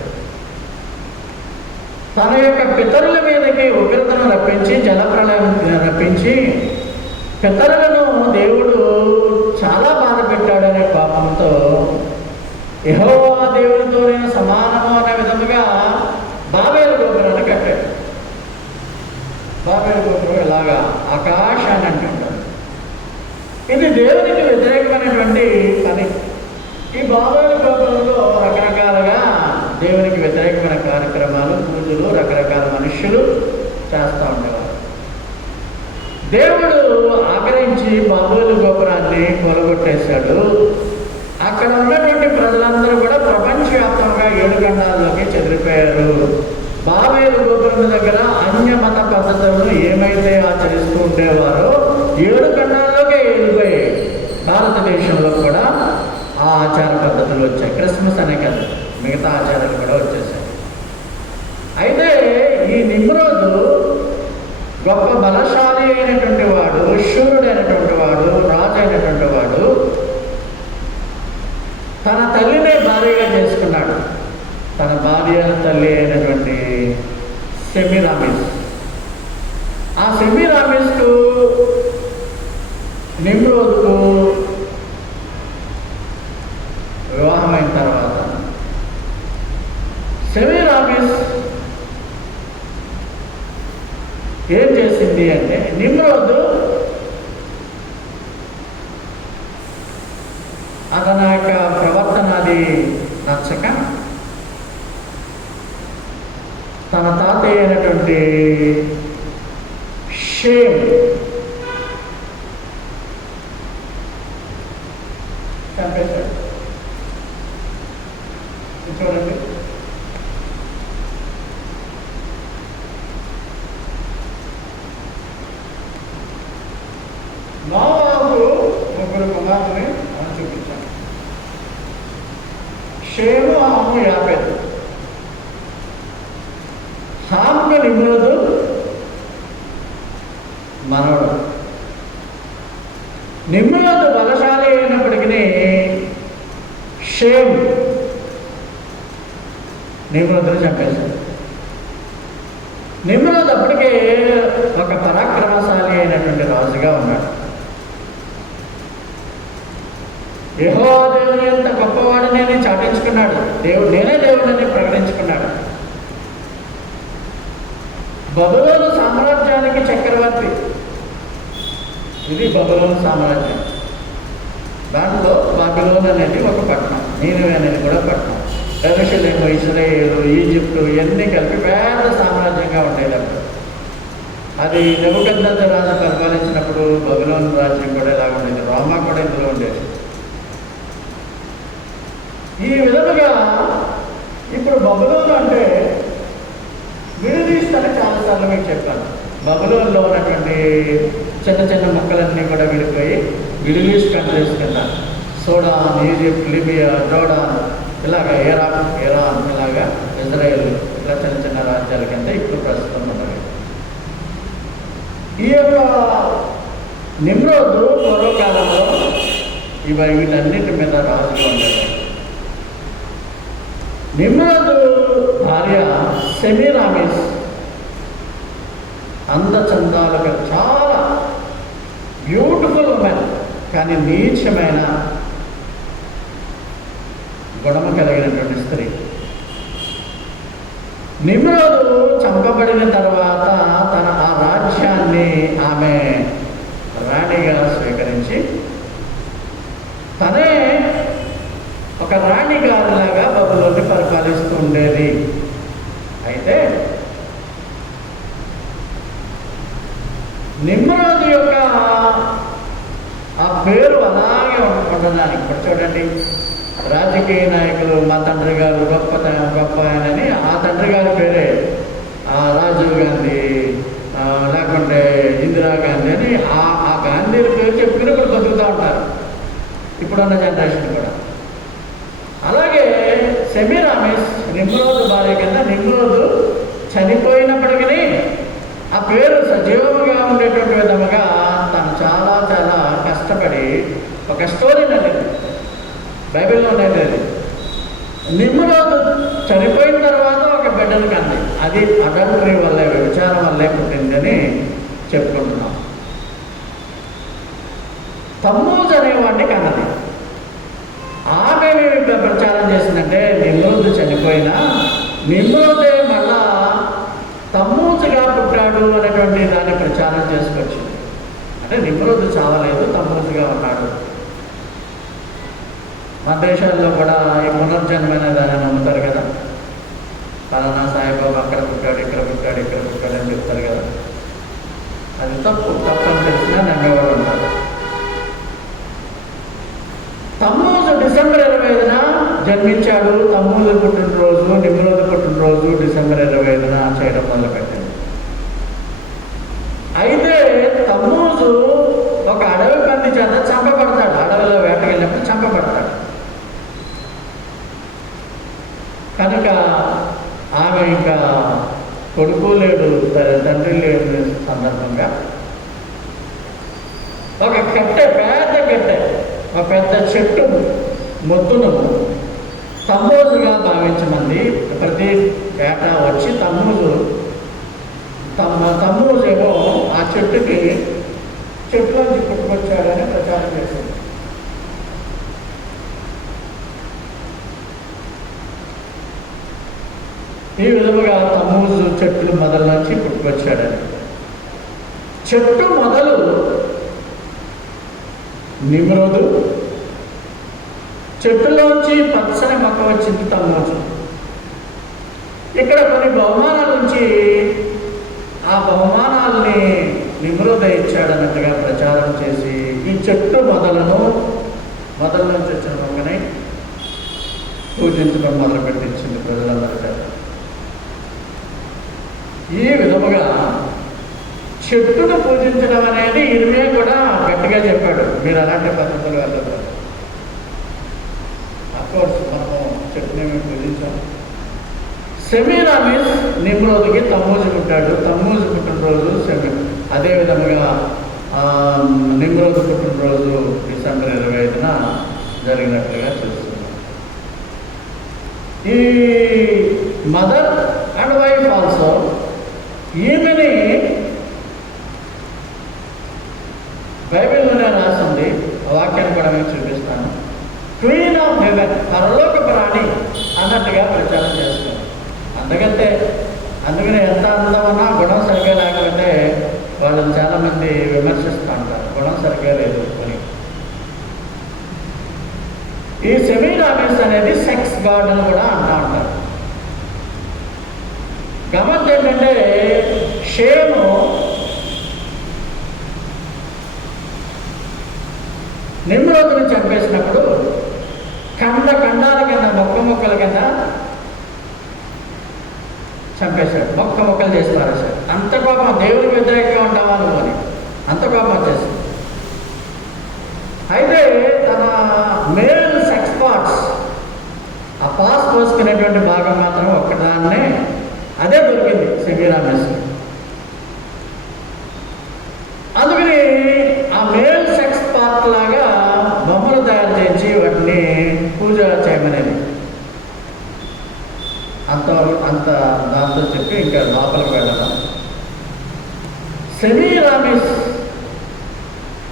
తన యొక్క పితరుల మీదకి ఉగ్రతను రప్పించి, జలప్రలయం రప్పించి, పితరులను దేవుడు చాలా బాధ పెట్టాడనే పాపంతో యెహోవా దేవుడితో నేను సమానము అనే విధముగా బాబేలు గోపురాన్ని కట్టాడు. బాబేలు గోపురం ఇలాగా ఆకాశాన్ని అంటుంటాడు. ఇది దేవునికి వ్యతిరేకమైనటువంటి పని. ఈ బాబేలు గోపురంలో రకరకాలుగా దేవునికి వ్యతిరేకమైన కార్యక్రమాలు, పూజలు రకరకాల మనుష్యులు చేస్తూ ఉండేవారు. దేవుడు ఆగ్రహించి బాబేలు గోపురాన్ని కూలగొట్టేశాడు. అక్కడ ఉన్నటువంటి ప్రజలందరూ కూడా ప్రపంచవ్యాప్తంగా 7 ఖండాల్లోకి చెదిరిపోయారు. బాబేలు గోపురం దగ్గర అన్య మత పద్ధతులను ఏమైతే ఆచరిస్తూ ఉండేవారో 7 ఖండాల్లోకి వెళ్ళిపోయాయి. భారతదేశంలో కూడా ఆ ఆచార పద్ధతులు వచ్చాయి. క్రిస్మస్ అనే కదా, మిగతా ఆచారాలు కూడా వచ్చేసాయి. అయితే ఈ నిమ్రోదు గొప్ప బలశాలి అయినటువంటి వాడు, శూరుడైనటువంటి వాడు, రాజు అయినటువంటి వాడు తన తల్లినే భార్యగా చేసుకున్నాడు. తన భార్య తల్లి అయినటువంటి సెమీరామిస్. ఆ సెమీరామిస్కు నిమ్రోదుకు వివాహమైన తర్వాత సెమీరామిస్ ఏం చేసింది అంటే, నిమ్రోదు అతని యొక్క ప్రవర్తన అది నచ్చక తన తాతయ్య అయినటువంటి షేమ్ చంపేశాడు. చూడండి, నోవాహు 3 కుమారుని మనం చూపించాం. షేము, హాము, యాపెతు. హాముకు నిమ్రోదు మనవడు. నిమ్రోదు బలశాలి అయినప్పటికీ షేమ్ నిమ్రోదును చంపేశాడు. నిమ్రోదు అప్పటికే ఒక పరాక్రమశాలి అయినటువంటి రాజుగా ఉన్నాడు. యెహోవా దేవుని ఎంత గొప్పవాడని చాటించుకున్నాడు. నేనే దేవుడిని ప్రకటించుకున్నాడు. బబులోను సామ్రాజ్యానికి చక్రవర్తి. ఇది బబులోను సామ్రాజ్యం. దాంట్లో బాబిలోన్ అనేది ఒక పట్టణం, నీనెవె అనేది కూడా పట్టణం. యెరూషలేము, ఇజ్రాయేలు, ఈజిప్టు ఇవన్నీ కలిపి పెద్ద సామ్రాజ్యంగా ఉండేది అప్పుడు. అది నెబుకద్నెజర్ రాజు పరిపాలించినప్పుడు బబులోను రాజ్యం కూడా ఇలాగ ఉండేది, రోమా కూడా ఇందులో ఉండేది. ఈ విధముగా ఇప్పుడు బబులోను అంటే మిడిల్ ఈస్ట్ అని చాలాసార్లు మీకు చెప్పాను. బబులోన్లో ఉన్నటువంటి చిన్న చిన్న ముక్కలన్నీ కూడా విడిపోయి మిడిల్ ఈస్ట్ కంట్రీస్ కింద సూడాన్, ఈజిప్ట్, లిబియా, జోర్డాన్, ఇలాగ ఇరాన్ ఇలాగా ఇజ్రాయెల్, ఇలా చిన్న చిన్న రాజ్యాల కింద ఇప్పుడు ప్రస్తుతం ఉన్నది. ఈ యొక్క నిమ్రోదు పూర్వకాలంలో వీటన్నిటి మీద రాజుగా ఉండేది. నిమ్రోదు భార్య సెమీరామిస్ అందచందాలుగా చాలా బ్యూటిఫుల్ ఉమెన్, కానీ నీచమైన గుణము కలిగినటువంటి స్త్రీ. నిమ్రోదు చంపబడిన తర్వాత ఆ రాజ్యాన్ని ఆమె రాణిగా స్వీకరించి తనే ఒక రాణిగారిలాగా బబులోని పరిపాలిస్తూ ఉండేది. అయితే నిమ్రోదు యొక్క ఆ పేరు అలాగే ఉండడానికి ఇప్పుడు చూడండి, రాజకీయ నాయకులు మా తండ్రి గారు గొప్ప ఆయనని ఆ తండ్రి గారి పేరే రాజీవ్ గాంధీ, లేకుంటే ఇందిరాగాంధీ అని ఆ గాంధీల పేరు చెప్పుకుని ఇప్పుడు బతుకుతూ ఉంటారు ఇప్పుడున్న జనరేషన్ కూడా. అలాగే సెమీరామిస్ నిమ్రోదు భార్య కింద నిమ్రోదు చనిపోయినప్పటికీ ఆ పేరు సజీవంగా ఉండేటువంటి విధముగా తను చాలా చాలా కష్టపడి ఒక స్టోరీ నడిచింది, బైబిల్లో ఉండేది. అది నిమ్రోదు చనిపోయిన తర్వాత ఒక బిడ్డను కంది, అది అడల్టరీ వల్లే, వ్యభిచారం వల్లే పుట్టిందని చెప్పుకుంటున్నాం. తమ్మూజు అనేవాడిని కన్నది. ఆమె ప్రచారం చేసిందంటే నిమ్రోదు చనిపోయినా నిమ్రోదే మళ్ళా తమ్మూజుగా పుట్టాడు అనేటువంటి దాన్ని ప్రచారం చేసుకొచ్చింది. అంటే నిమ్రోదు చావలేదు, తమ్మూజుగా ఉన్నాడు. మన దేశాల్లో కూడా ఈ పునర్జన్మ అనే దాన్ని నమ్ముతారు కదా, ఫలానా సాయిబాబా అక్కడ పుట్టాడు, ఇక్కడ పుట్టాడు అని చెప్తారు కదా. అది తప్పని తెలిసినా నమ్మేవాడు ఉంటారు. తమ్మూజు డిసెంబర్ 25న జన్మించాడు. తమ్మూజు పుట్టినరోజు, నిమ్రోదు పుట్టినరోజు డిసెంబర్ 25న చేయడం మొదలుపెట్టింది. అయితే తమ్మూజు ఒక అడవి పంది చేత చంపబడతాడు. అడవిలో వేటకెళ్ళినప్పుడు చంపబడతాడు. కనుక ఆమె ఇంకా కొడుకు లేడు, తండ్రి లేడు సందర్భంగా ఒక కట్టె, ఒక పెద్ద చెట్టు మొత్తును తమ్మూజుగా భావించమంది. ప్రతి ఏటా వచ్చి తమ్మూజేమో ఆ చెట్టులోంచి పుట్టుకొచ్చాడని ప్రచారం చేసింది. ఈ విధముగా తమ్మూజు చెట్లు మొదల నుంచి పుట్టుకొచ్చాడని. చెట్టు మొదలు నిమ్రోదు, చెట్టులోంచి పచ్చని మొక్క వచ్చింది తమ్మూజు. ఇక్కడ కొన్ని బహుమానాల నుంచి ఆ బహుమానాల్ని నిమ్రోదు ఇచ్చాడన్నట్టుగా ప్రచారం చేసి ఈ చెట్టు మొదల నుంచి వచ్చిన మొక్కని పూజించడం మొదలుపెట్టించింది ప్రజలందరి చేత. ఈ విధముగా చెట్టును పూజించడం అనేది ఇర్మియా కూడా గట్టిగా చెప్పాడు, మీరు అలాంటి పద్ధతులు వెళ్ళదు. అఫ్కోర్స్ మనము చెట్టుని మేము పూజించాం. సెమీరామిస్ నిమ్రోదుకి తమ్మూజు పుట్టాడు. తమ్మూజు పుట్టినరోజు అదే విధముగా నిమ్రోదు పుట్టినరోజు డిసెంబర్ 25న జరిగినట్లుగా తెలుస్తుంది. ఈ మదర్ అండ్ వైఫ్ ఆల్సో ఈమెని బైబిల్లోనే రాసింది. వాక్యాన్ని కూడా మేము చూపిస్తాను. క్వీన్ ఆఫ్ హెవెన్, పరలోక ప్రాణి అన్నట్టుగా ప్రచారం చేస్తాం. అందుకని ఎంత అందమన్నా గుణం సరిగ్గా లేకపోతే వాళ్ళని చాలామంది విమర్శిస్తూ ఉంటారు, గుణం సరిగ్గా లేదు అని. ఈ సెమీరా సెమీరామిస్ అనేది సెక్స్ గాడ్ అని కూడా అంటూ ఉంటారు. గమనించి ఏంటంటే షేము నిమ్రోదుని చంపేసినప్పుడు ఖండాల కింద మొక్కల కింద చంపేశాడు, మొక్కలు చేసి పారేశాడు. అంత కోపం, దేవుడికి వ్యతిరేకంగా ఉంటావా నువ్వు అని అంత కోపం వచ్చేసింది. అయితే తన మేల్ సెక్స్ పార్ట్స్, ఆ పాస్ పోసుకునేటువంటి భాగం మాత్రం ఒక్కదాన్నే అదే దొరికింది సెమీరామిస్. అందుకని ఆ మేల్ సెక్స్ పార్ట్ లాగా బొమ్మలు తయారు చేసి వాటిని పూజ చేయమనేది. అంత దాంతో చెప్పి ఇంకా లోపలికి వెళ్ళడం. సెమీరామిస్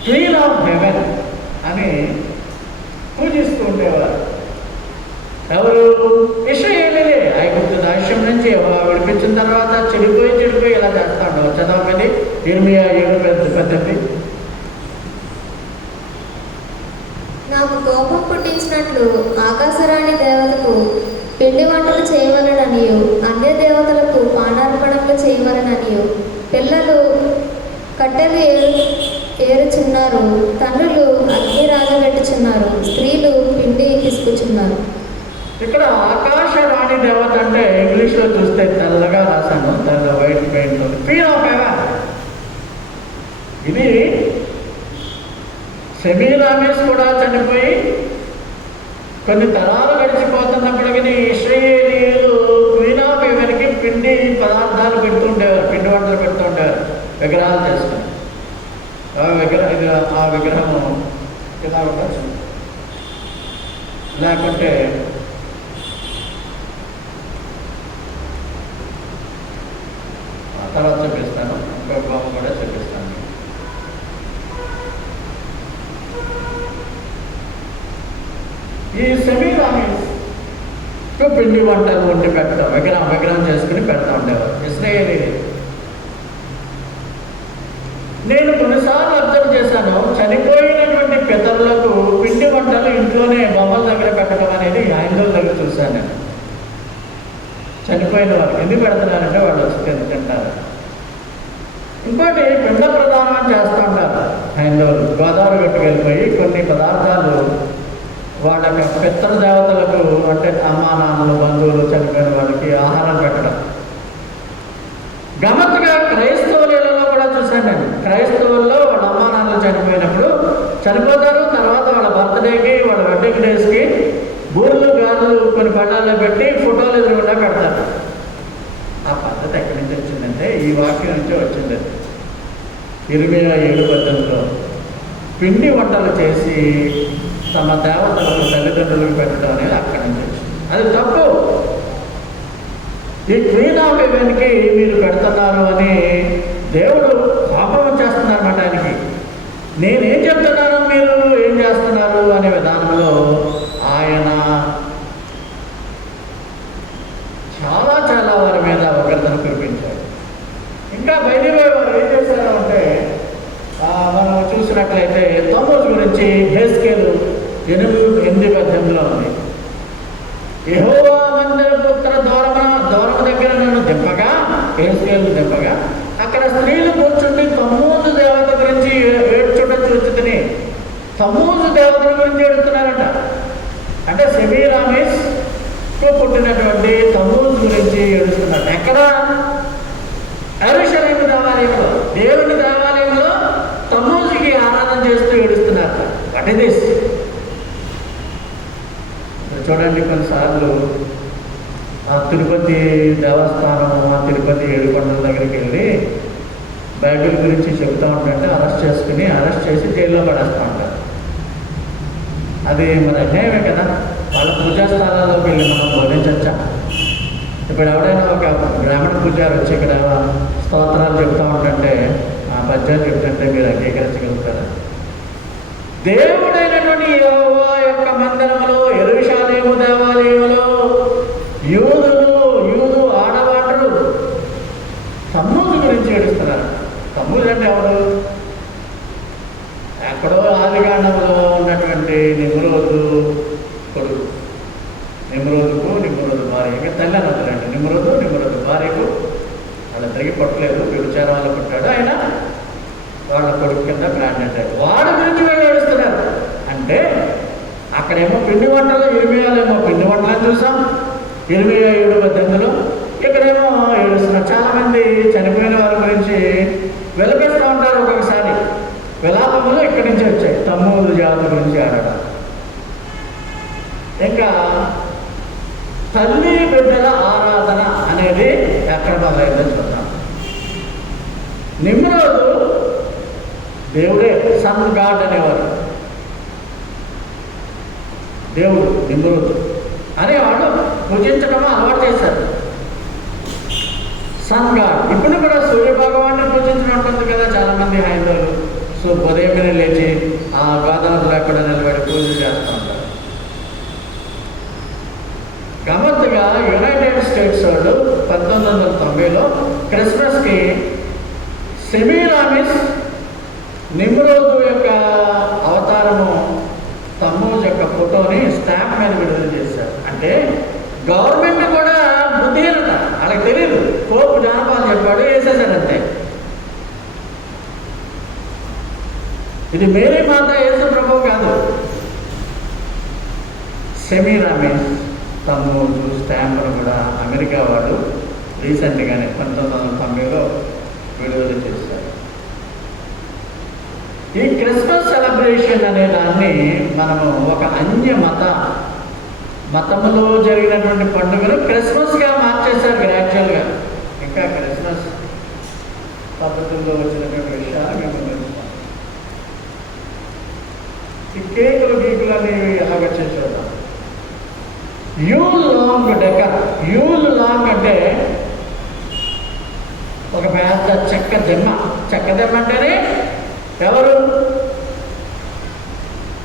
క్వీన్ ఆఫ్ హెవెన్ అని పూజిస్తూ ఉండేవారు. ఎవరు? ఇశ్రాయేలీలే. ఐగుప్తు దాస్యం నుంచి విడిపించిన తర్వాత చెడిపోయి ఇలా చేస్తా ఉండవు. చదవమని ఇర్మియా 7:18. నాకు కోపం పుట్టించినట్లు ఆకాశరాణి దేవతకు పిండి వంటలు చేయవలననియు అన్య దేవతలకు పానార్పణలు చేయవలననియు పిల్లలు కట్టెలు ఏరుచున్నారు, తండ్రులు అగ్ని రాజబెట్టుచున్నారు, స్త్రీలు పిండి పిసుకుచున్నారు. ఇక్కడ ఆకాశ రాణి దేవత అంటే ఇంగ్లీష్లో చూస్తే తెల్లగా రాశాను, తెల్ల white paint. Queen of haven. ఇది సెమీరామిస్ కూడా చనిపోయి కొన్ని తరాలు గడిచిపోతున్నప్పటికీ ఇశ్రాయేలీయులు క్వీన్ ఆఫ్ హెవెన్కి పిండి పదార్థాలు పెడుతుండేవారు, పిండి వంటలు పెడుతుండేవారు విగ్రహాలు చేసుకుని. ఆ విగ్రహము ఇలా ఉండొచ్చు, లేకుంటే తర్వాత చూపిస్తాను, ఇంకొక బొమ్మ కూడా చూపిస్తాను. ఈ సెమీరామిస్ పిండి వంటలు వండి పెడతాం, విగ్రహం చేసుకుని పెడతా ఉండేవారు ఇశ్రాయేలీ. నేను కొన్నిసార్లు అబ్జర్వ్ చేశాను, చనిపోయినటువంటి పితరులకు పిండి వంటలు ఇంట్లోనే బొమ్మల దగ్గర పెట్టడం అనేది హైందవుల దగ్గర చూశాను నేను. చనిపోయిన వాళ్ళు ఎందుకు పెడుతున్నారంటే వాళ్ళు వచ్చి తింటారు. ఇంకోటి పిండ ప్రదానం చేస్తూ ఉంటారు హైందవులు. గోదావరి గట్టుకు వెళ్ళిపోయి కొన్ని పదార్థాలు వాళ్ళ పితృ దేవతలకు, అంటే అమ్మా నాన్నలు బంధువులు చనిపోయిన వాళ్ళకి ఆహారం పెట్టడం. గమ్మత్తుగా క్రైస్తవులలో కూడా చూశాను నేను. క్రైస్తవుల్లో వాళ్ళ అమ్మా నాన్నలు చనిపోతారు, తర్వాత వాళ్ళ బర్త్డేకి వాళ్ళ వెడ్డింగ్ డేస్కి బూర్లు గాజులు కొన్ని పళ్ళాల్లో పెట్టి ఫోటోలు ఎదురుగుండా పెడతారు. ఆ పద్ధతి ఎక్కడి నుంచి వచ్చిందంటే ఈ వాక్యం నుంచే వచ్చింది. ఇర్మియా 7:18 పిండి వంటలు చేసి తమ దేవతలకు తల్లిదండ్రులకు పెట్టడం అనేది అక్కడి నుంచి వచ్చింది. అది తప్పు. ఈ క్వీన్ ఆఫ్ హెవెన్కి మీరు పెడుతున్నారు అని దేవుడు పాపం చేస్తున్నారన్నమాట ఆయనకి. నేనేం చెప్తున్నాను, మీరు ఏం చేస్తున్నారు అనే విధానంలో ఆయన చాలా వారి మీద ఒకరితను కురిపించారు. ఇంకా బయలువే వారు ఏం చేశారు అంటే, మనం చూసినట్లయితే తమ్మూజు గురించి హెస్కేలు 8:18 ఉంది. యెహోవా మందిర పుత్ర దూరము దగ్గర నన్ను దింపగా, హెస్కేలు దింపగా, అక్కడ స్త్రీలు కూర్చుండి తమ్మూజు దేవత గురించి ఏడ్చుట చూచుకుని తమ్మూజు దేవతల గురించి ఏడుతున్నారంట. అంటే సెమీరామిస్ పుట్టినటువంటి తమ్మూజు గురించి ఏడుస్తున్నారు. ఎక్కడ? యెరూషలేము దేవాలయంలో, దేవుని దేవాలయంలో తమ్మూజుకి ఆరాధన చేస్తూ ఏడుస్తున్నారు. What is this? చూడండి, కొన్నిసార్లు ఆ తిరుపతి దేవస్థానం, ఆ తిరుపతి ఏడుకొండల దగ్గరికి వెళ్ళి బైబిల్ గురించి చెప్తూ ఉంటుంటే అరెస్ట్ చేసి జైల్లో పడేస్తూ ఉంటారు. అది మన అన్యాయమే కదా. వాళ్ళ పూజా స్థలాల్లోకి వెళ్ళి మనం బోధించచ్చా? ఇప్పుడు ఎవడైనా ఒక బ్రాహ్మణ పూజారి వచ్చి ఇక్కడ స్తోత్రాలు చెప్తూ ఉంటుంటే, ఆ పద్యాలు చెప్తుంటే మీరు అంగీకరించగలుగుతారా? దేవుడైనటువంటి యెహోవా యొక్క మందిరములో, యెరూషలేము దేవాలయములో యూదు ఆడవాటరు తమ్మూజు గురించి ఏడుస్తున్నారు. తమ్మూజు అంటే ఎవరు? ఎక్కడో ఆదికాండంలో ఉన్నటువంటి నిమ్రోదు కొడుకు. సరిగ్గా పుట్టలేదు, వ్యభిచారం వల్ల పుట్టాడు, ఆయన వాళ్ళ కొడుకు కింద బ్రాండెడ్ అయ్యాడు. వాడి గురించి వీళ్ళు ఏడుస్తున్నారు. అంటే అక్కడేమో పిండి వంటలు, ఇరిమియాలేమో పిండి వంటలని చూసాం, 27:18. ఇక్కడేమో ఏడుస్తున్నారు. చాలామంది చనిపోయిన వారి గురించి విలపిస్తూ ఉంటారు. ఒక్కొక్కసారి విలాపములు ఇక్కడి నుంచి వచ్చాయి, తమ్ముడు జాతి గురించి ఆడడం. ఇంకా తల్లి బిడ్డల ఆరాధన అనేది ఎక్కడ మొదలైందో చూద్దాం. నిమ్రోదు దేవుడే, సన్ గాడ్ అనేవారు. దేవుడు నిమ్రోదు అనేవాడు పూజించడం అలవాటు చేశారు. Sun god. ఇప్పుడు కూడా సూర్య భగవాన్ని పూజించడం ఉంటుంది కదా చాలామంది హైందవులు. సో ఉదయమే లేచి ఆ గోదావరి లేకుండా నిలబడి పూజలు చేస్తూ ఉంటారు. గమ్మత్తుగా యునైటెడ్ స్టేట్స్ వాళ్ళు 1990లో క్రిస్మస్కి సెమీరామిస్ నిమ్రోదు యొక్క అవతారము, తమ్మూజ్ యొక్క ఫోటోని స్టాంప్ మీద విడుదల చేశారు. అంటే గవర్నమెంట్ కూడా బుద్ధిహీనత, వాళ్ళకి తెలియదు. పోపు జానపాలు చెప్పాడు, వేసేసాడంతే. ఇది మేరీ మాత యేసు ప్రభువు కాదు. సెమీరామిస్ తమ్మూజు స్టాంపును కూడా అమెరికా వాడు రీసెంట్గానే 1990లో విడుదల చేశారు. ఈ క్రిస్మస్ సెలబ్రేషన్ అనే దాన్ని మనము ఒక అన్య మతములో జరిగినటువంటి పండుగను క్రిస్మస్గా మార్చేశారు గ్రాడ్యువల్గా. ఇంకా క్రిస్మస్ పద్ధతుల్లో వచ్చినటువంటి విషయాలు మేము తెలుస్తాం. ఈ కేకులు గీకులు అనేవి ఎలాగొచ్చే చూద్దాం. You'll long decor. You'll long అంటే ఒక పెద్ద చెక్క దెమ్మ. చెక్క దెమ్మ అంటేనే ఎవరు?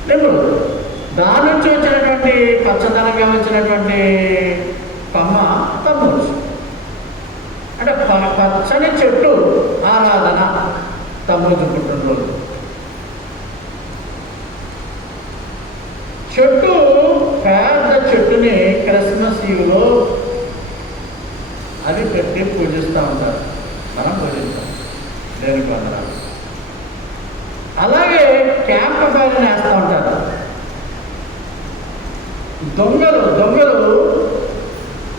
నిమ్రుడు. దాని నుంచి వచ్చినటువంటి పచ్చదనంగా వచ్చినటువంటి కొమ్మ తమ్మూజ్. అంటే పచ్చని చెట్టు ఆరాధన తమ్మూజ్ పుట్టినరోజు. చెట్టు, పెద్ద చెట్టుని క్రిస్మస్ ఈవ్లో అది పెట్టి పూజిస్తూ ఉంటారు. మనం పూజిస్తాం దేనికి వందనాలు. అలాగే క్యాంప్ ఫైర్ వేస్తూ ఉంటారు. దొంగలు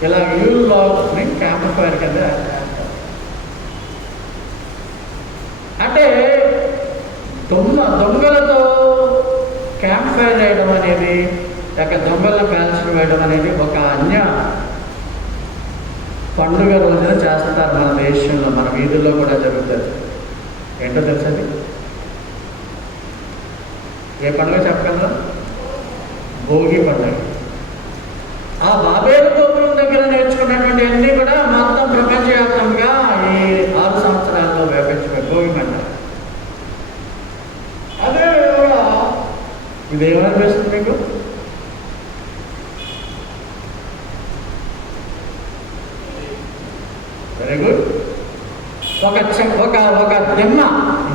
ఇలా యూల్లోని క్యాంప్ ఫైర్ కింద వేస్తారు. అంటే దొంగలతో క్యాంప్ ఫైర్ వేయడం అనేది, లేక దొంగలను కాల్చి వేయడం అనేది ఒక అన్య పండుగ రోజున చేస్తారు మన దేశంలో, మన వీధుల్లో కూడా జరుగుతుంది. ఏంటో తెలుసండి? ఏ పండుగ చెప్పగలరా? భోగి పండుగ. ఆ బాబేలు గోపురం దగ్గర నేర్చుకున్నటువంటి అన్నీ కూడా మొత్తం ప్రపంచవ్యాప్తంగా ఈ 6 సంవత్సరాల్లో వ్యాపించిపోయి భోగి పండుగ. అదే విధంగా ఇది ఏమనిపిస్తుంది మీకు? Very good. ఒక దెమ్మ,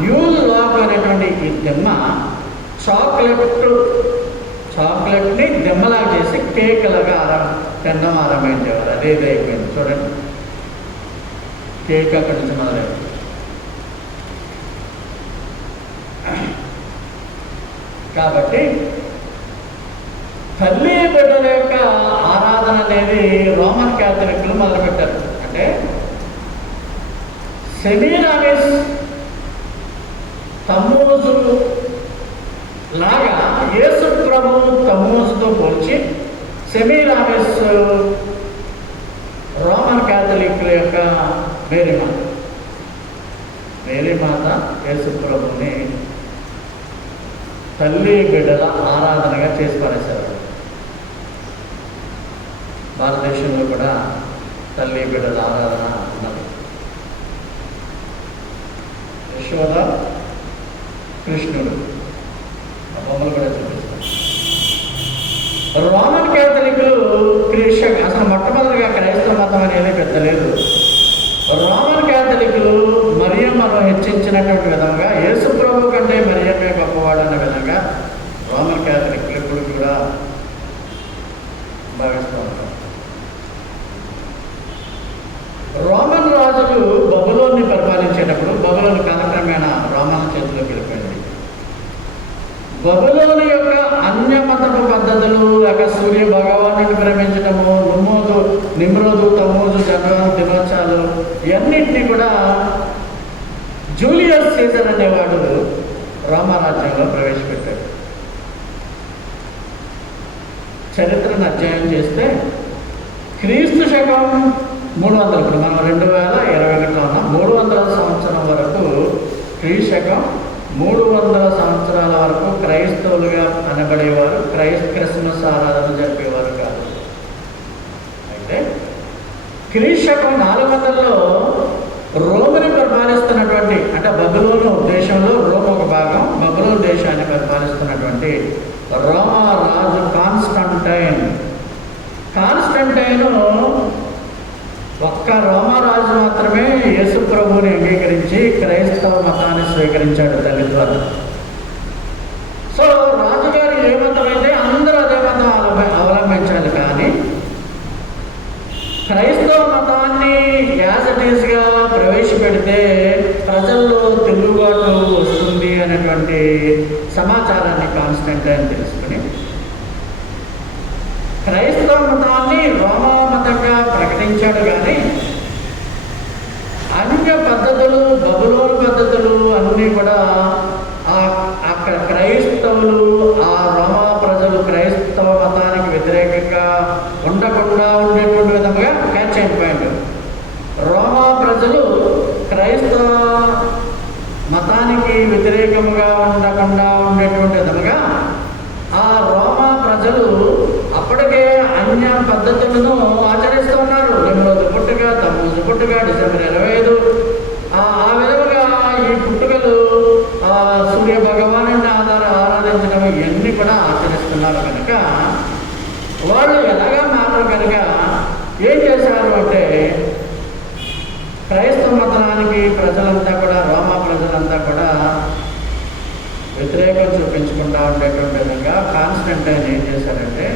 యూల్ లాగ్ అనేటువంటి ఈ దెమ్మ చాక్లెట్ని దెమ్మలాగా చేసి కేక్లాగా తినడం ఆరంభించేవారు. అదేది అయిపోయింది చూడండి. కేక్ అక్కడి నుంచి మొదలైంది. కాబట్టి తల్లి బిడ్డల యొక్క ఆరాధన అనేది రోమన్ క్యాథలిక్లు మొదలుపెట్టారు. అంటే సెమీరామిస్ తమ్మూజు లాగా యేసు ప్రభు తమ్మూజుతో పోల్చి సెమీరామిస్ రోమన్ క్యాథలిక్ల యొక్క మేరీ మాత యేసు ప్రభుని తల్లి బిడ్డల ఆరాధనగా చేసి పారేశారు. భారతదేశంలో కూడా తల్లి బిడ్డల ఆరాధన ఉన్నది. యశోద, కృష్ణుడు బొమ్మలు కూడా చూపిస్తారు. రోమన్ క్యాథలిక్లు అసలు మొట్టమొదటిగా క్రైస్తవ మతం అనేది పెద్ద లేదు. రోమన్ క్యాథలిక్లు మరియమ్మను హెచ్చించినటువంటి విధంగా యేసు ప్రభు కంటే మరియమ్మే గొప్పవాడు అన్న విధంగా రోమన్ క్యాథలిక్లు ఇప్పుడు కూడా భావిస్తూ ఉంటారు. రోమన్ రాజులు బబులోను పద్ధతులు, అక్కడ సూర్య భగవానుడిని ప్రేమించడము, నిమ్రోదు తమోజు దినోత్సవాలు ఇవన్నింటినీ కూడా జూలియస్ సీజర్ అనేవాడు రోమారాజ్యంలో ప్రవేశపెట్టాడు. చరిత్రను అధ్యయనం చేస్తే క్రీస్తు శకం 300, ఇప్పుడు మనం 2021లో ఉన్నాం, 300 సంవత్సరం వరకు, క్రీస్తు శకం 300 సంవత్సరాల వరకు క్రైస్తవులుగా అనబడేవారు క్రిస్మస్ ఆరాధన జరిపేవారు కాదు. అయితే క్రీస్తు శకం 400లో రోముని పరిపాలిస్తున్నటువంటి, అంటే బబులోను దేశంలో రోమ్ ఒక భాగం, బబులోను దేశాన్ని పరిపాలిస్తున్నటువంటి రోమా రాజు కాన్స్టంటైన్ ఒక్క రోమారాజు మాత్రమే యేసు ప్రభువుని అంగీకరించి క్రైస్తవ మతాన్ని స్వీకరించాడు తల్లి ద్వారా. సో రాజుగారు ఏ మతం అయితే అందరూ అదే మతం అవలంబించాలి, కానీ క్రైస్తవ మతాన్ని యాజ్ ఇట్ ఈస్గా ప్రవేశపెడితే ప్రజల్లో తిరుగుబాటు వస్తుంది అనేటువంటి సమాచారాన్ని కాన్స్టంటైన్ తెలుసుకుని క్రైస్తవ మతాన్ని రోమా మతంగా ప్రకటించాడు. కానీ అన్య పద్ధతులు, బబులోను పద్ధతులు అన్నీ కూడా అక్కడ క్రైస్తవులు, ఆ రోమా ప్రజలు క్రైస్తవ మతానికి వ్యతిరేకంగా ఉండకుండా ఉండేటువంటి విధంగా క్యాచ్ అయిపోయాడు. రోమా ప్రజలు క్రైస్తవ మతానికి వ్యతిరేకంగా ఉండకుండా ఉండేటువంటి విధంగా ఆ రోమా ప్రజలు అప్పటికే అన్య పద్ధతులను ఆచరిస్తూ ఉన్నారు. నిమ్రోదు పుట్టుక, తమోజు పుట్టుక, డిసెంబర్ 25, ఆ విధంగా ఈ పుట్టుకలు సూర్య భగవాను ఆరాధించడం ఇవన్నీ కూడా ఆచరిస్తున్నారు. కనుక వాళ్ళు ఎలాగా మారరు కనుక ఏం చేశారు అంటే, క్రైస్తవ మతానికి ప్రజలంతా కూడా, రోమా ప్రజలంతా కూడా వ్యతిరేకం చూపించుకుంటా ఉండేటువంటి విధంగా కాన్స్టంటైన్ ఏం చేశారంటే,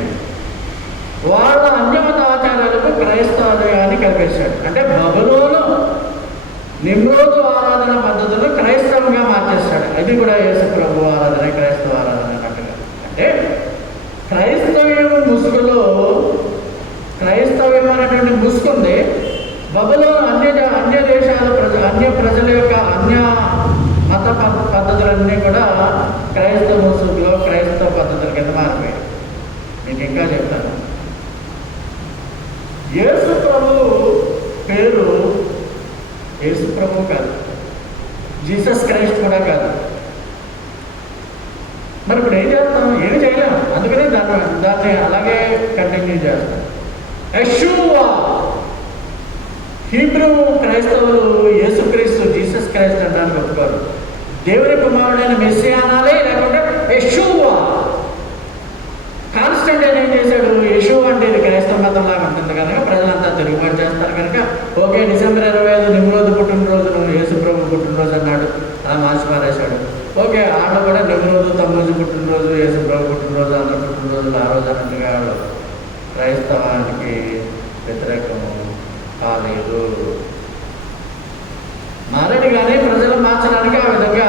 వాళ్ళ అన్యమత ఆచారాలకు క్రైస్తవాన్ని కలిపేశాడు. అంటే బబులోను నిమ్రోదు ఆరాధన పద్ధతులు క్రైస్తవంగా మార్చేస్తాడు. అది కూడా యేసు ప్రభు ఆరాధన, క్రైస్తవ ఆరాధన అన్నట్టుగా. అంటే క్రైస్తవ్యం ముసుగులో, క్రైస్తవ్యం అనేటువంటి ముసుగుంది. బబులోను అన్య దేశాల అన్య ప్రజల యొక్క అన్య మత పద్ధతులన్నీ కూడా క్రైస్తవ ముసుగులో, క్రైస్తవ పద్ధతుల కింద మారిపోయాయి. మీకు ఇంకా చెప్తాను. యేసు ప్రభు పేరు యేసు ప్రభు కాదు, జీసస్ క్రైస్ట్ కూడా కాదు. మరి ఇప్పుడు ఏం చేస్తాం? ఏమి చేయలేము. అందుకనే దాన్ని అలాగే కంటిన్యూ చేస్తాం. యెషూవా, హీబ్రూ క్రైస్తవులు యేసుక్రీస్తు, జీసస్ క్రైస్ట్ అంటానికి ఒప్పుకోరు. దేవుని కుమారుడైన మెస్సియా అనాలి, లేకుంటే యెషూవా. కాన్స్టంటైన్ ఏం చేశాడు? యెషూవా అంటే ఇది క్రైస్తవ మతం లాగా ఉంటుంది కనుక ప్రజలంతా తిరుగుబాటు చేస్తారు కనుక ఓకే, డిసెంబర్ 25 నిమ్రోదు పుట్టినరోజును యేసు ప్రభు పుట్టినరోజు అన్నాడు, అలా మార్చి పారేశాడు. ఓకే, ఆటో కూడా నిమ్రోదు తమోజు పుట్టినరోజు, యేసు ప్రభు పుట్టినరోజు, అందరు పుట్టినరోజులు ఆ రోజు అన్నట్టుగా క్రైస్తవానికి వ్యతిరేకము కాలేదు. మారడి కానీ ప్రజలు మార్చడానికి ఆ విధంగా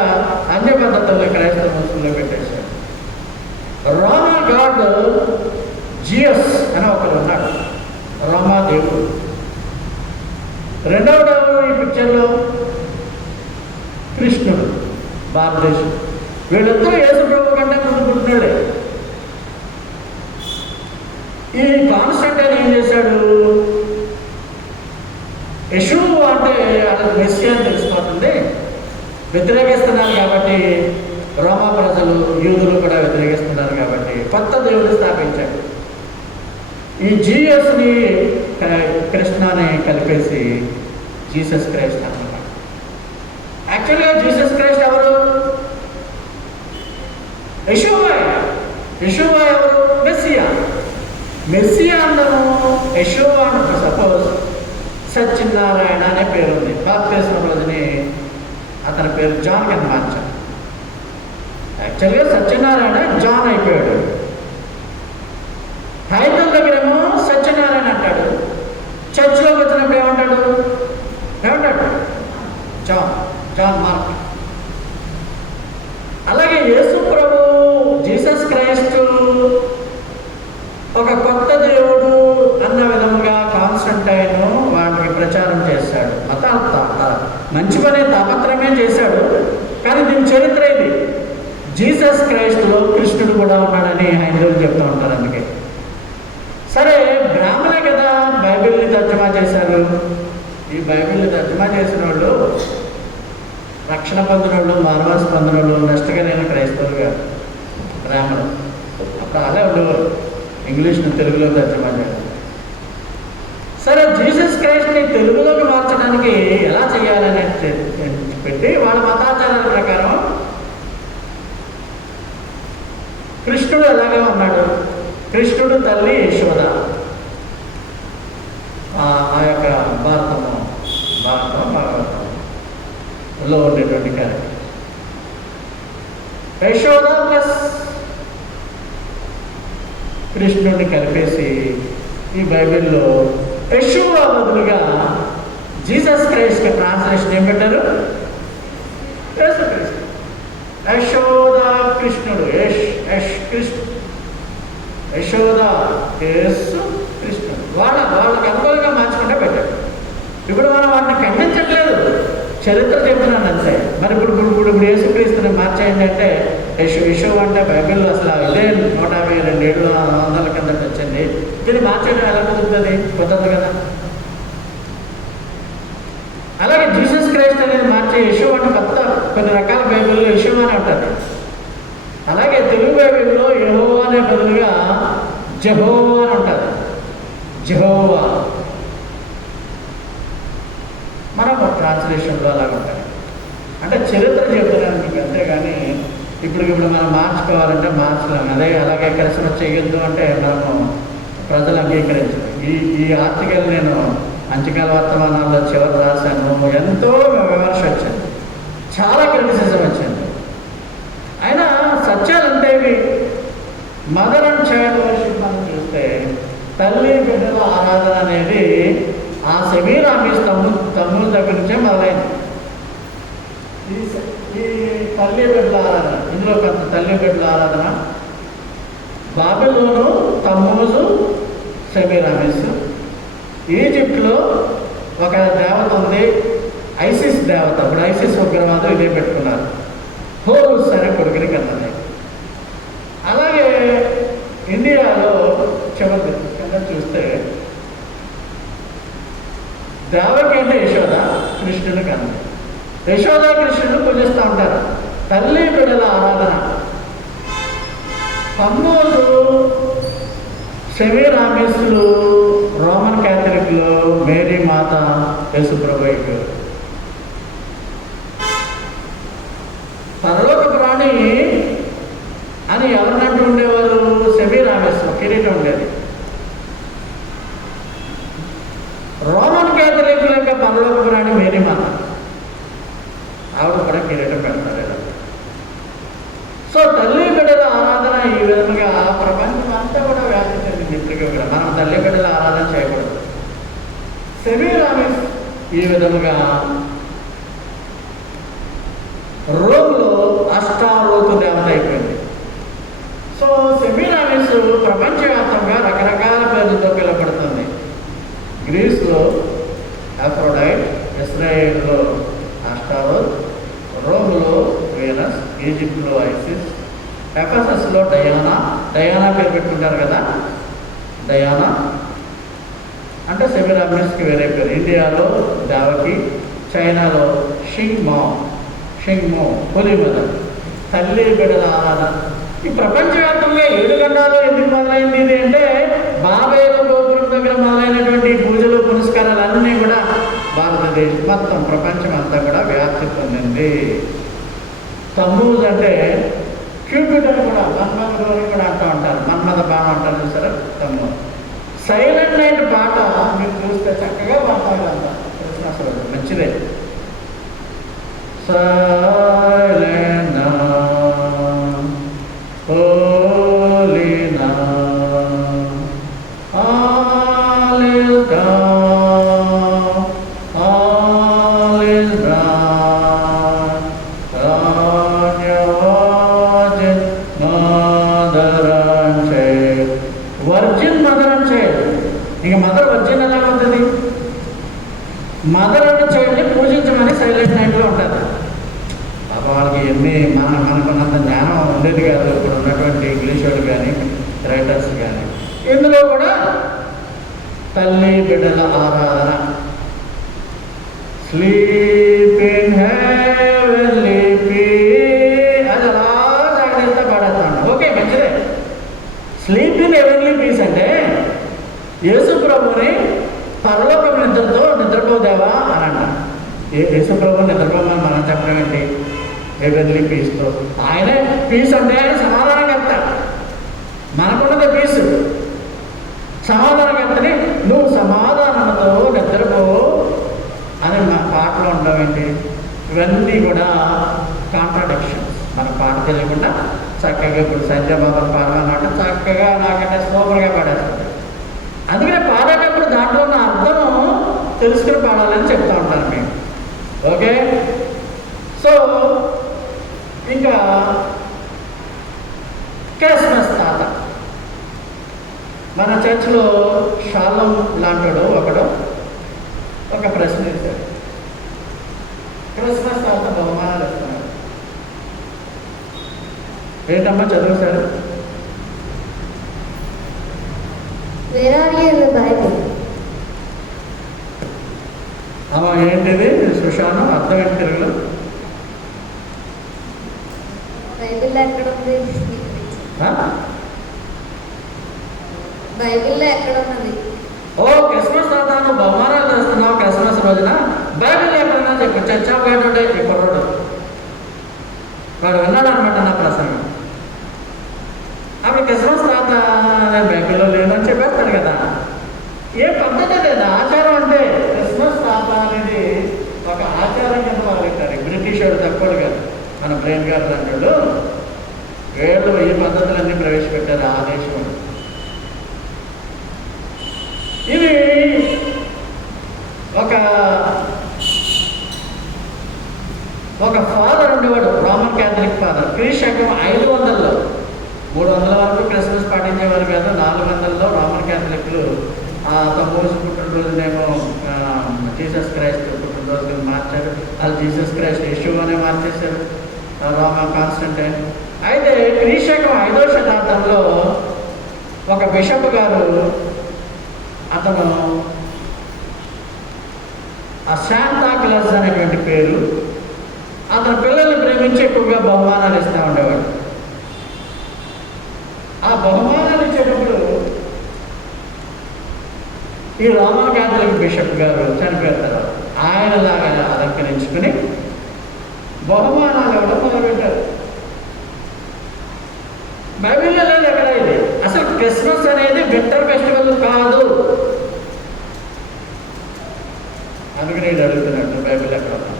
అన్య పద్ధతుల్లో క్రైస్తవ ముసుగులో పెట్టేశారు. రోమా గాడ్ జియస్ అని ఒకరు ఉన్నాడు, రోమా దేవుడు. రెండవ ఈ పిక్చర్లో కృష్ణుడు, భారతదేశం. వీళ్ళందరూ యేసు ప్రభు కంటే ముందు పుట్టినోళ్ళే. ఈ కాన్స్టంటైన్ ఏం చేశాడు? యెషూవా అంటే వాళ్ళకి మెస్సియా అని తెలిసిపోతుంది, వ్యతిరేకిస్తున్నారు కాబట్టి, రోమా ప్రజలు, యూదులు కూడా వ్యతిరేకిస్తున్నారు కాబట్టి కొత్త దేవుడిని స్థాపించాడు. ఈ జీఎస్ని కృష్ణని కలిపేసి జీసస్ క్రైస్ట్ అన్నమాట. యాక్చువల్గా జీసస్ క్రైస్ట్ ఎవరు? యెషూవా. యెషూవా ఎవరు? మెస్సియా. మెస్సియా అందరూ యెషూవా అంటే సపోజ్ సత్యనారాయణ అనే పేరు ఉంది. బాప్తిస్మం రోజుని అతని పేరు జాన్ కింద మార్చాడు. యాక్చువల్గా సత్యనారాయణ జాన్ అయిపోయాడు. హైదరాబాద్ దగ్గరేమో సత్యనారాయణ అంటాడు, చర్చిలోకి వచ్చినప్పుడు ఏమంటాడు? John Mark. అలాగే యేసు ప్రభు, జీసస్ క్రైస్ట్ చేశాడు. మంచి పనే తాపత్రమే చేశాడు. కానీ దీని చరిత్ర ఇది. జీసస్ క్రైస్ట్లో కృష్ణుడు కూడా ఉన్నాడని హైందవులు చెప్తూ ఉంటారు. అందుకే సరే, బ్రాహ్మణే కదా బైబిల్ని తర్జుమా చేశారు. ఈ బైబిల్ని తర్జుమా చేసిన వాళ్ళు రక్షణ పొందిన వాళ్ళు, మానవాస పొందిన వాళ్ళు, నష్టకరైన క్రైస్తవులు కాదు, బ్రాహ్మణులు. అప్పుడు అలా ఉండేవారు ఇంగ్లీష్ను తెలుగులో తర్జుమా చేయాలి. సరే, జీసస్ క్రైస్ట్ని తెలుగులోకి మార్చడానికి ఎలా చేయాలని పెట్టి వాళ్ళ మతాచారాల ప్రకారం కృష్ణుడు ఎలాగే ఉన్నాడు. కృష్ణుడు తల్లి యశోద, ఆ యొక్క భాగవతంలో ఉండేటువంటి క్యారెక్టర్. యశోద ప్లస్ కృష్ణుడిని కలిపేసి ఈ బైబిల్లో యెషూవా బదులుగా జీసస్ క్రైస్ట్ ట్రాన్స్లేషన్ ఏం పెట్టారు? యేసుక్రీస్తు. యశోద కృష్ణుడు, కృష్ణుడు, యశోద యేసు కృష్ణుడు. వాళ్ళకి అనుకూలంగా మార్చుకుంటే పెట్టారు. ఇప్పుడు మనం వాటిని ఖండించట్లేదు, చరిత్ర చెప్తున్నాను అంతే. మరి ఇప్పుడు యేసుక్రీస్తుని మార్చేయండి అంటే యశో అంటే బైబిల్లో అసలు ఇదే 152 వందల కిందట వచ్చింది. దీన్ని మార్చేయడం ఎలా కుదురుతుంది? కుదరదు కదా. అలాగే జీసస్ క్రైస్ట్ అనేది మార్చే యశో అంటే కొత్త కొన్ని రకాల బైబిల్లో యశో అని ఉంటుంది. అలాగే తెలుగు బైబిల్లో యెహోవా అనే బదులుగా జెహోవా అని ఉంటుంది. జెహోవా మనం ట్రాన్స్లేషన్లో అలాగ ఉంటాయి. అంటే చరిత్ర చెప్తున్నాను మీకు, అంతేగాని ఇప్పుడు మనం మార్చుకోవాలంటే మార్చలేము. అలాగే క్రిస్మస్ చేయొద్దు అంటే మనము ప్రజలు అంగీకరించరు. ఈ ఆర్టికల్ నేను అంచకాల వర్తమానాల్లో చివరి రాశాను. ఎంతో విమర్శ వచ్చింది, చాలా క్రిటిసిజం వచ్చింది. అయినా సత్యాలు ఉంటాయి. మదర్ అండ్ చైల్డ్ వర్షిప్ మనం చూస్తే తల్లి బిడ్డల ఆరాధన అనేది ఆ సెమీరామీస్ తమ్ముల దగ్గర నుంచే మొదలైంది. ఈ తల్లి బిడ్డల ఆరాధన, ఇందులో కొంత తల్లి బిడ్డల ఆరాధన బాబిలోను, తమ్మూజు, సెమీరామీస్. ఈజిప్ట్లో ఒక దేవత ఉంది, ఐసిస్ దేవత. ఇప్పుడు ఐసిస్ ఉగ్రవాదం ఇదే పెట్టుకున్నారు. హోరుస్ అనే కొడుకుని కన్నది. అలాగే ఇండియాలో చివరి కింద చూస్తే దేవకి అంటే యశోద, కృష్ణుడు కన్నది. యశోద కృష్ణుడు పూజిస్తూ ఉంటారు. తల్లి బిడ్డల ఆరాధన. తమ్మూజు, సెమీరామీసులు రోమన్ క్యాథలిక్లు, మేరీ మాత, యేసుప్రభువుకు. పరలోక ప్రాణి అని ఎవరినంటూ ఉండేవారు? సెమీరామీస్, కిరీటం ఉండేది. రోమన్ క్యాథలిక్ల యొక్క పరలోక ప్రాణి మేరీ మాత, ఆవిడ కూడా కిరీటం పెడతారు. సో తల్లి బిడ్డల ఆరాధన ఈ విధంగా ప్రపంచం అంతా కూడా వ్యాప్తి చెందింది. ఇప్పటికీ కూడా మనం తల్లి బిడ్డల ఆరాధన చేయకూడదు. సెమీరామీస్ ఈ విధముగా రోమ్లో అష్టారోతు దేవత అయిపోయింది. సో సెమీరామీస్ ప్రపంచవ్యాప్తంగా రకరకాల పేర్లతో పిలువబడుతుంది. గ్రీస్లో Aphrodite, ఇస్రాయేల్లో అష్టారోత్, రోమ్లో Venus, ఈజిప్ట్లో ISIS, ఎఫెసస్లో Diana. Diana పేరు పెట్టుకుంటారు కదా, డయానా అంటే సెమీరామీస్కి వేరే పేరు. ఇండియాలో దేవకి, చైనాలో షింగ్మో, హోలీ మదర్. తల్లి బిడ్డల ఆరాధన ఈ ప్రపంచవ్యాప్తంగా 7 ఖండాలు ఎందుకు మొదలైంది ఇది అంటే బాబేలు గోపురం దగ్గర మొదలైనటువంటి పూజలు పునస్కారాలు అన్నీ కూడా భారతదేశం మొత్తం ప్రపంచం అంతా కూడా వ్యాప్తి పొందింది. తమ్మూజ్ అంటే క్యూపిడ్ అని కూడా, మన్మధుడు అని కూడా అంటూ ఉంటారు. మన్మథ బాణం అంటారు చూసారా, తమ్మూజ్. సైలెంట్ నైట్ పాట మీరు చూస్తే చక్కగా పాడతారు అంతా క్రిస్మస్ రోజు, మంచిదే. Silent night, holy night, all is dark, all is bright, on your virgin mother and child. Virgin mother and child. ఇంకా మదర్ వర్జిన్ ఎలా ఉంటుంది? మదర్ ఆదరణ చేయండి, పూజించమని సైలెంట్ నైట్లో ఉంటుంది. పాప వాళ్ళకి ఎన్ని మనకున్నంత జ్ఞానం ఉండేది కాదు ఇప్పుడు ఉన్నటువంటి ఇంగ్లీష్ వాళ్ళు కానీ రైటర్స్ కానీ. ఇందులో కూడా తల్లి బిడ్డల ఆరాధన, స్లీప్ ఇన్ హెవెన్లీ పీస్, అది అలా జాగ్రత్త పడతాను. ఓకే, మంచిదే. స్లీప్ ఇన్ హెవెన్లీ పీస్ అంటే యేసు ప్రభుని పరలోకం నిద్రతో నిద్రపోదేవా అని అంటారు. యేసు ప్రభు నిద్రపోమని మనం చెప్పడం ఏంటి? హెవెన్లీ పీస్తో. ఆయనే పీస్ అంటే ఆయన సమాధానకర్త. మనకున్నది పీసు. సమాధానకర్తని నువ్వు సమాధానంతో నిద్రపో అని మా పాటలో ఉండడం ఏంటి? ఇవన్నీ కూడా కాంట్రాడిక్షన్స్. మన పాట తెలియకుండా చక్కగా ఇప్పుడు సంజయ్ బాబు పాడమన్నట్టు చక్కగా నాకంటే సూపర్గా పాడేస్తుంది. అందుకనే పాడేటప్పుడు దాంట్లో ఉన్న అర్థం తెలుసుకుని పాడాలని చెప్తా ఉంటాను మేము. ఓకే, సో ఇంకా క్రిస్మస్ తాత. మన చర్చ్లో షాలం లాంటాడు ఒకడు ఒక ప్రశ్న వేశాడు. క్రిస్మస్ తాత బహుమానాలు ఇస్తున్నాడు. ఏంటమ్మా చదువుతారు? Where are you in the Bible? అమ్మా ఏంటిది సుషాను? అర్థం ఏంటి తెలుగులో? బైబిల్లో ఎక్కడ ఉంది? బైబిల్లో ఎక్కడ ఉన్నది? ఓ క్రిస్మస్ తాత బహుమానాలు చేస్తున్నావు క్రిస్మస్ రోజున, బైబిల్లో ఎక్కడన్నా చెప్పు. చర్చా పోయేటోడే ఈ కుర్రోడు. వాడు విన్నాడు అనమాట నా ప్రసంగం. అప్పుడు క్రిస్మస్ తాత బైబిల్లో లేదని చెప్పేస్తాడు కదా. ఏ పద్ధతి లేదు, ఆచారం అంటే క్రిస్మస్ తాత అనేది ఒక ఆచారం కింద మొదలెట్టారు. బ్రిటిష్ వాడు తక్కువ కాదు, మన బ్రెయిన్ గారు అంటాడు. వీళ్ళు ఈ పద్ధతులన్నీ ప్రవేశపెట్టారు ఆ దేశం. ఇవి ఒక ఫాదర్ ఉండేవాడు, రోమన్ క్యాథలిక్ ఫాదర్. క్రీశకం 500లో 300 వరకు క్రిస్మస్ పాటించేవారు కాదు. 400లో రోమన్ క్యాథలిక్లు తమోజు పుట్టినరోజునేమో జీసస్ క్రైస్ట్ పుట్టినరోజుని మార్చారు. వాళ్ళు జీసస్ క్రైస్ట్ యెషూ అనే మార్చేశారు రోమా కాన్స్టంటైన్. అయితే క్రీశకం 5వ శతాబ్దంలో ఒక బిషప్ గారు, అతను శాంతా క్లాస్ అనేటువంటి పేరు, అతని పిల్లల్ని ప్రేమించి ఎక్కువగా బహుమానాలు ఇస్తూ ఉండేవాడు. ఆ బహుమానాలు ఇచ్చేటప్పుడు ఈ రోమన్ క్యాథలిక్ బిషప్ గారు చనిపోయిన తర్వాత ఆయనలాగా అలంకరించుకుని బహుమానాలు ఇవ్వడం మొదలుపెట్టారు. బైబిల్లో లేదు ఎక్కడ ఇది. అసలు క్రిస్మస్ అనేది వింటర్ ఫెస్టివల్ కాదు. అందుకని నేను అడుగుతున్నట్టు బైబిల్ ఎక్కడ ఉంది?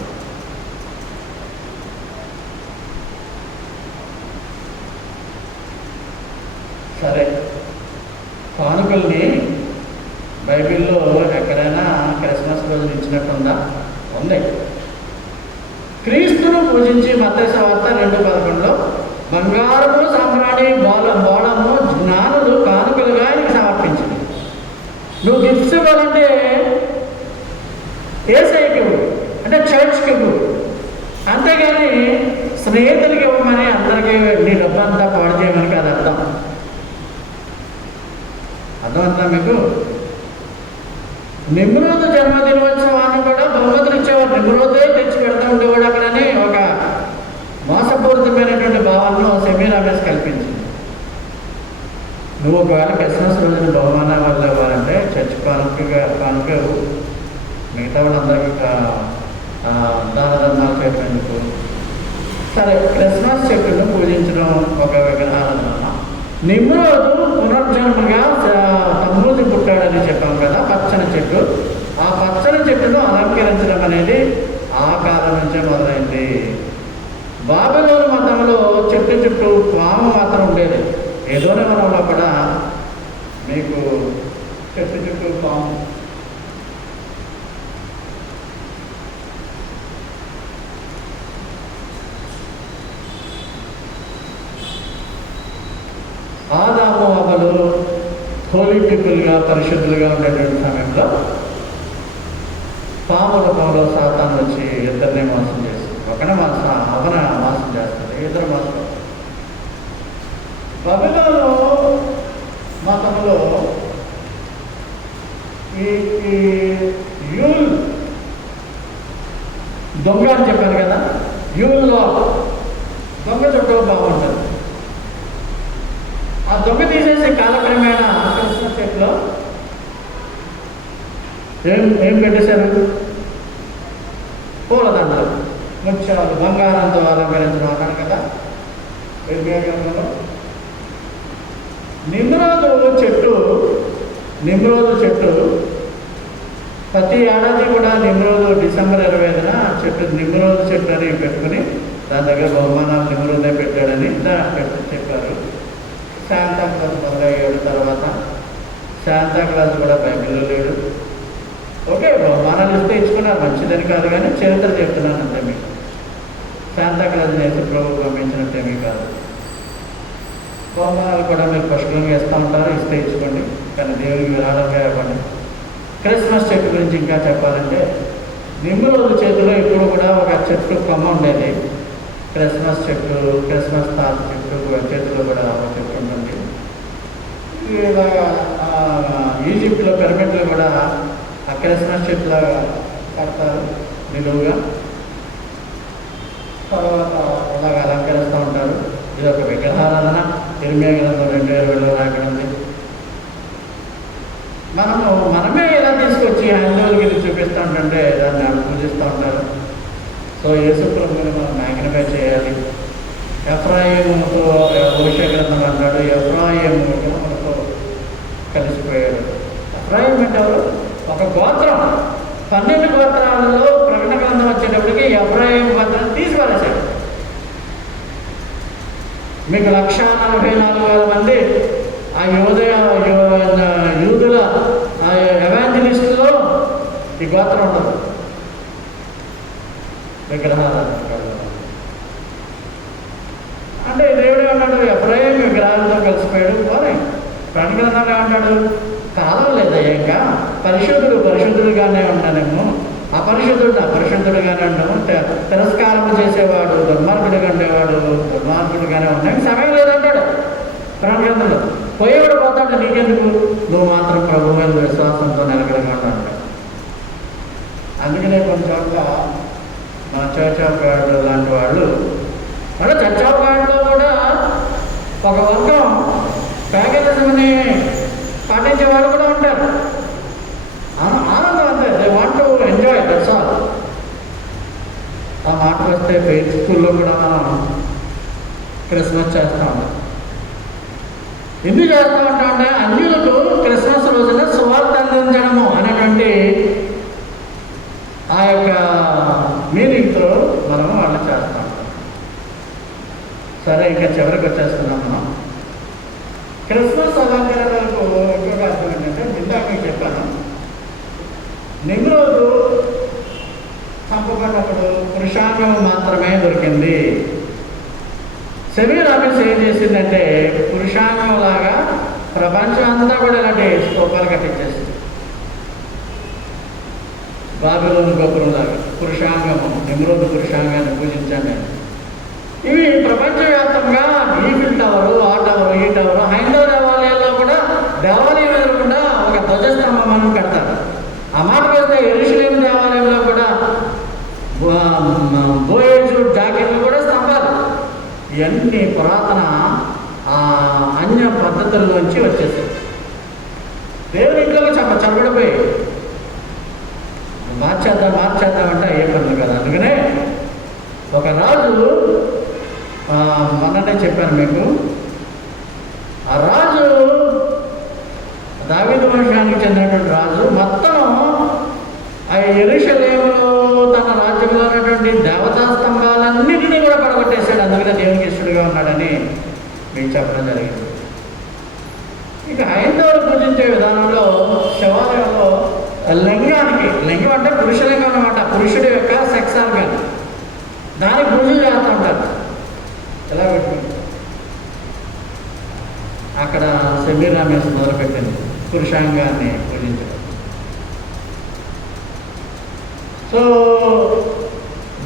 సరే, కానుకల్ని బైబిల్లో ఎక్కడైనా క్రిస్మస్ రోజున ఇచ్చినట్టుందా? ఉంది. క్రీస్తును పూజించి మత్తయి సువార్త 2:11లో బంగారము సాంబ్రాణి బోళము జ్ఞానులు కానుకలుగా ఆయనకి సమర్పించింది. నువ్వు గిఫ్ట్స్ ఇవ్వాలంటే ఏసైకి ఇవ్వు, అంటే చర్చ్కి ఇవ్వు. అంతేగాని స్నేహితులకి ఇవ్వమని అందరికీ నీ డబ్బంతా పాడు చేయమని కాదు అర్థం. అర్థమంతా మీకు? నిమ్రోదు జన్మదినోత్సవాన్ని కూడా బహుమతులు ఇచ్చేవాడు. నిమ్రోదే తెచ్చి పెడతా ఉండేవాడు అక్కడని ఒక మోసపూరితమైనటువంటి భావనను సెమీ రమేష్ కల్పించింది. నువ్వు ఒకవేళ క్రిస్మస్ రోజున బహుమానం వల్ల ఇవ్వాలంటే చర్చ్ కానుక మిగతా వాళ్ళందరికీ దాన ధర్మాలు చేయడానికి. సరే, క్రిస్మస్ చెట్టును పూజించడం ఒక విగ్రహారాధన. నిమ్రోదు పునర్జన్మగా తమ్మూది పుట్టాడని చెప్పాం కదా, పచ్చని చెట్టు. ఆ పచ్చని చెట్టును అలంకరించడం అనేది ఆ కాలం నుంచే మొదలైంది. బాబిలోను మతంలో చెట్టు చుట్టూ పాము మాత్రం ఉండేది. ఏదోనే వనంలో కూడా మీకు చెట్టు చుట్టూ పాము. ఆదాము అవ్వలు హోలీ పీపుల్గా పరిశుద్ధులుగా ఉండేటువంటి సమయంలో పాము రూపంలో సాతాను వచ్చి ఇద్దరిని మోసం చేసి ఒకనే అవన మోసం చేస్తుంది, ఇద్దరు మోసం. బబిలోను మతంలో ఈ యూల్ దొంగ అని చెప్పాను కదా, యూల్లో దొంగ చుట్టూ బాగుంటుంది. ఆ దొంగ తీసేసి కాలక్రమేణ క్రిస్మస్ చెట్లో ఏం పెట్టేశారు? పూలదండలు, ముత్యాలు, బంగారంతో అలంకరించడం అన్నాడు కదా గ్రంథంలో. నిమ్రోజు చెట్టు ప్రతి ఏడాది కూడా డిసెంబర్ 25న చెట్టు నిమ్రోజు చెట్టు అని పెట్టుకుని దాని దగ్గర బహుమానాలు నిమ్రోజే పెట్టాడని చెప్పారు. శాంతాక్లాస్ మొదలయ్యాడు. తర్వాత శాంతాక్లాస్ కూడా బైబిల్లో లేడు. ఓకే, బహుమానాలు ఇస్తే ఇచ్చుకున్నారు, మంచిదని కాదు, కానీ చరిత్ర చెప్తున్నాను అంతే. మీకు శాంతాక్లాస్ యేసు ప్రభువు పంపించినట్టేమీ కాదు. బహుమానాలు కూడా మీరు పుష్కలంగా ఇస్తూ ఉంటారు, ఇస్తే ఇచ్చుకోండి, కానీ దేవునికి విరాళంగా ఇవ్వండి. క్రిస్మస్ చెట్టు గురించి ఇంకా చెప్పాలంటే, నిమ్రోజు చేతిలో ఇప్పుడు కూడా ఒక చెట్టు కొమ్మ ఉండేది. క్రిస్మస్ చెట్టు, క్రిస్మస్ తాత చెట్టు చేతిలో కూడా ఒక చెట్టు ఉంటుంది. ఇలాగా ఈజిప్ట్లో పిరమిడ్లు కూడా ఆ క్రిస్మస్ చెట్టులాగా కడతారు నిలువుగా. తర్వాత ఇలాగ అలంకరిస్తూ ఉంటారు. ఇది ఒక విగ్రహారాధన. ఇర్మియా గ్రంథం 2:20 రాకనుంది. మనమే ఇలా తీసుకొచ్చి హైందవులకి ఇది చూపిస్తూ ఉంటుంటే దాన్ని పూజిస్తూ ఉంటారు. సో యేసు ప్రభువుని మనం మ్యాగ్నిఫై చేయాలి. ఎఫ్రాయిముతో భవిష్య గ్రంథం అంటాడు, ఎఫ్రాయిము మనతో కలిసిపోయాడు. ఎఫ్రాయిం అంటే ఎవరు? ఒక గోత్రం. 12 గోత్రాలలో ప్రకటన గ్రంథం వచ్చేటప్పటికి ఎఫ్రాయిం గోత్రం తీసిపారేశాడు. మీకు 1,44,000 మంది ఆ యూదుల ఎవాంజలిస్టులో ఈ గోత్రం ఉండదు. విగ్రహాలు అంటే దేవుడు ఏమన్నాడు? ఎఫ్రాయిం విగ్రహాలతో కలిసిపోయాడు. పోనీ ప్రకటన గ్రంథంలో ఏమంటాడు? కాలం లేదా ఇంకా పరిశుద్ధుడుగానే ఉంటానేమో, అపరిశుద్ధుడుగానే ఉంటాము, తిరస్కారం చేసేవాడు దుర్మార్గుడుగానే ఉంటాను, సమయం లేదంటాడు ప్రకటన గ్రంథంలో. పోయేవాడు పోతాడు, నీకెందుకు, నువ్వు మాత్రం ప్రభు మీద విశ్వాసంతో నిలకడగా ఉంటాడు. అందుకనే కొన్ని చోట్ల మన చర్చ్ ఆఫ్ గాడ్ లాంటి వాళ్ళు, అంటే చర్చ్ ఆఫ్ గాడ్లో కూడా ఒక వర్గం ప్యాగనిజంని పాటించే వాళ్ళు కూడా ఉంటారు. ఆనందం అంతే, they want to enjoy, that's all. ఆ మాట వస్తే ఫెయిత్ స్కూల్లో కూడా మనం క్రిస్మస్ చేస్తూ ఉంటాం. ఎందుకు చేస్తూ ఉంటామంటే అన్యులకు క్రిస్మస్ రోజున సువార్త అందించడము అనేటువంటి ఆ యొక్క మీనింగ్తో మనము వాళ్ళు చేస్తూ ఉంటాం. సరే, ఇంకా చివరికి వచ్చేస్తున్నాం మనం. క్రిస్మస్ అలంకరణలకు ఎక్కువగా అర్థం ఏంటంటే, ఇందాక మీకు చెప్పాను, నిమ్రోజు చంపబడినప్పుడు పురుషాంగం మాత్రమే దొరికింది. సెమీరామిస్ ఏం చేసిందంటే పురుషాంగం లాగా ప్రపంచం అంతా కూడా ఇలాంటి స్తూపాలు కట్టించేసింది. బాబిలోను గోపురం లాగా పురుషాంగము, నిమ్రోజు పురుషాంగాన్ని పూజించాను. ఇవి ప్రపంచవ్యాప్తంగా ఈఫిల్ టవరు, ఆ టవరు, ఈ టవరు, హైందవ దేవాలయాల్లో కూడా దేవాలయం ఎదురకుండా ఒక ధ్వజస్తంభం మనం కడతారు. ఆ మాట వస్తే యెరూషలేము దేవాలయంలో కూడా బోయేజు జాకెట్లు కూడా స్తంభాలు. ఇవన్నీ పురాతన అన్య పద్ధతుల్లోంచి వచ్చేసాయి. దేవుని ఇంట్లో చంపబడిపోయి మార్చేద్దామంటే ఏ పనులు కదా. అందుకనే ఒక రాజు, మొన్ననే చెప్పాను మీకు, ఆ రాజు దావీదు వంశానికి చెందినటువంటి రాజు మొత్తం ఆ యెరూషలేములో తన రాజ్యంలో ఉన్నటువంటి దేవతా స్తంభాలన్నింటినీ కూడా పడగొట్టేశాడు. అందుకనే దేవునికి ఇష్టడుగా ఉన్నాడని మీకు చెప్పడం జరిగింది. ఇక హైందవులు పూజించే విధానంలో శివాలయంలో లింగం అంటే పురుషలింగం అన్నమాట, పురుషుడి యొక్క సెక్స్ ఆర్గాన్, దానికి పూజలు చేస్తూ ఉంటారు. ఎలా పెట్టుకుంటారు? అక్కడ సెమీరామేస్ మొదలుపెట్టింది పురుషాంగాన్ని పూజించడం.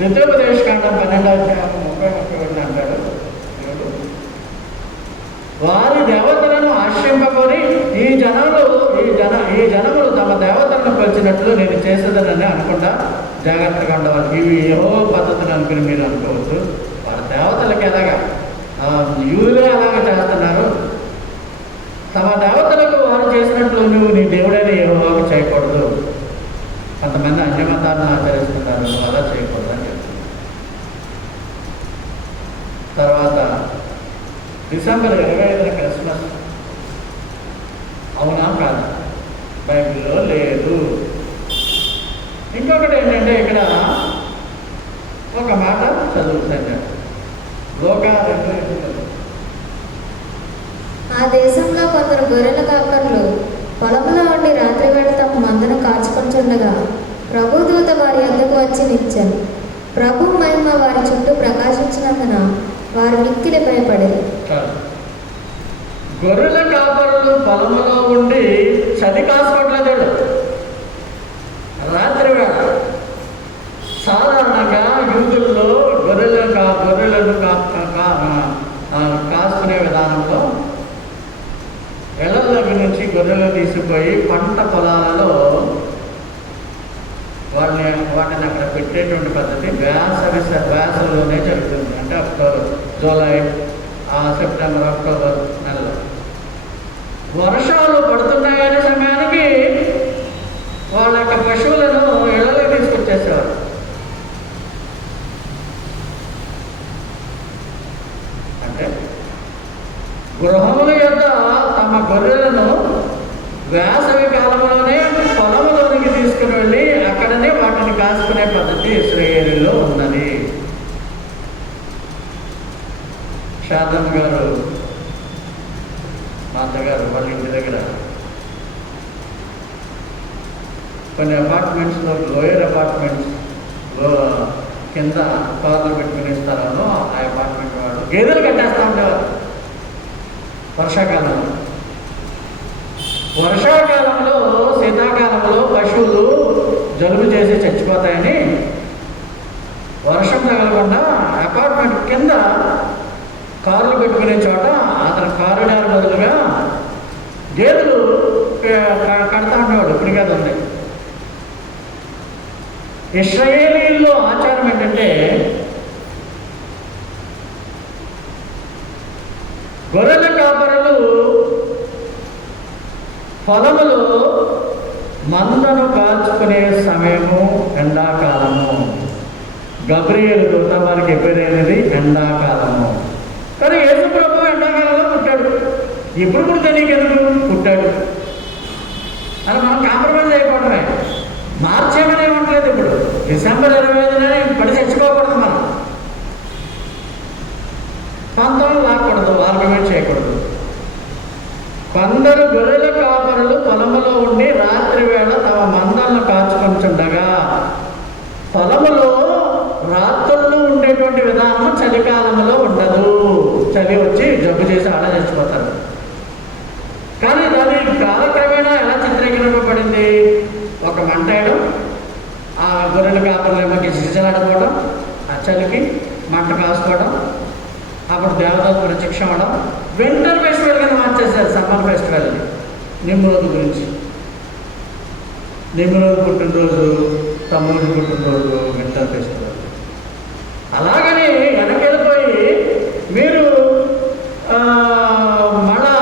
ద్వితీయోపదేశకాండం 12:30 అంటాడు దేవుడు, వారి దేవతలను ఆశ్రయింపబడి ఈ జనములు తమ దేవతలను కొలిచినట్లు నేను చేసేదనని అనుకుంటా జాగ్రత్తగా ఉండవాలి. ఇవి యెహోవా పద్ధతులు అనుకుని మీరు అనుకోవచ్చు. వారి దేవతలకి ఎలాగా యూదులే అలాగే చేస్తున్నారు. తమ దేవతలకు వారు చేసినట్లు నువ్వు నీ దేవుడైన యెహోవాకు చేయకూడదు. కొంతమంది అన్యమతాలను ఆచరిస్తున్నారు, నువ్వు అలా చేయకూడదు అని చెప్తున్నారు. తర్వాత డిసెంబర్ 25న క్రిస్మస్. అవునా కాదు? బైబిల్లో లేదు. ఇంకొకటి ఏంటంటే ఇక్కడ ఒక మాట చదువుతాను. లోక ఆ దేశంలో కొందరు గొర్రెల కాపర్లు పొలంలో ఉండి రాత్రి వేళ తమ మందను కాచుకొంచుండగా ప్రభుదూత వారి యొద్దకు వచ్చి నిలిచాను. ప్రభు మహిమ వారి చుట్టూ ప్రకాశించినందున వారు మిక్కిలి భయపడేది. గొర్రెల కాపరులు పొలంలో ఉండి చలి కాసుకోవట్లేదు. రాత్రి వేళ సాధారణంగా యూదుల్లో గొర్రెలను కాసుకునే విధానంలో ఇళ్ల దగ్గర నుంచి గొర్రెలు తీసుకుపోయి పంట పొలాలలో వాటిని అక్కడ పెట్టేటువంటి పద్ధతి వేసవిలోనే జరుగుతుంది. అంటే జూలై, సెప్టెంబర్, అక్టోబర్ నెలలో వర్షాలు పడుతున్నాయనే సమయానికి వాళ్ళ యొక్క పశువులను ఇళ్లలో తీసుకొచ్చేసేవారు. అంటే గృహముల యొద్ద తమ గొర్రెలను వేసవి కాలంలోనే పొలంలోనికి తీసుకుని వెళ్ళి అక్కడనే వాటిని కాసుకునే పద్ధతి ఇశ్రాయేలులో ఉన్నది. శారదమ్మ గారు, మా అత్తగారు వాళ్ళ ఇంటి దగ్గర కొన్ని అపార్ట్మెంట్స్లో, లోయర్ అపార్ట్మెంట్స్ కింద కార్లు పెట్టుకునే స్థలంలో ఆ అపార్ట్మెంట్ వాళ్ళు గేదెలు కట్టేస్తూ ఉండేవారు. వర్షాకాలంలో శీతాకాలంలో పశువులు జలుబు చేసి చచ్చిపోతాయని వర్షం తగలకుండా అపార్ట్మెంట్ కింద కార్లు పెట్టుకునే చోట అతని కారిడార్ బదులుగా గేదెలు కడతా ఉండేవాడు. ఇప్పటికీ అది ఉంది. ఇశ్రాయేలీల్లో ఆచారం ఏంటంటే గొర్రెల కాపరులు పొలములో మందను కాల్చుకునే సమయము ఎండాకాలము. గబ్రియేలు దూత వారికి ఎప్పుడైనది ఎండాకాలము. కానీ యేసు ప్రభు ఎండాకాలంలో పుట్టాడు. ఇప్పుడు కూడా తెలియకెందుకు పుట్టాడు అని మనం కాంప్రమైజ్ అయిపోవడమే. మార్చి ఏమైనా ఏమంటలేదు. ఇప్పుడు డిసెంబర్ 25నే పడి చచ్చిపోకూడదు. మనం పంతం లాక్కూడదు, ఆర్గ్యుమెంట్ చేయకూడదు. కొందరు గొర్రెల కాపరులు పొలములో ఉండి రాత్రి వేళ తమ మందలను కాచుకొంచుండగా, పొలములో రాత్రుల్లో ఉండేటువంటి విధానం చలికాలంలో ఉండదు. చలి వచ్చి జబ్బు చేసి ఆడ చచ్చిపోతారు. కానీ దాని కాలక్రమేణా ఎలా చిత్రీకరింపబడింది? ఒక మంట వేయడం, ఆ గొర్రెల కాపరులు ఏమో గిజగిజలాడుకోవడం, ఆ చలికి మంట కాసుకోవడం, అప్పుడు దేవతలకు ప్రత్యక్ష అవ్వడం. వింటర్ ఫెస్టివల్ కింద మార్చేశారు సమ్మర్ ఫెస్టివల్ని. నిమ్రోజు గురించి, నిమ్రోజు పుట్టినరోజు, తమ్ముడు పుట్టినరోజు వింటర్ ఫెస్టివల్. అలాగని వెనకెళ్ళిపోయి మీరు మళ్ళా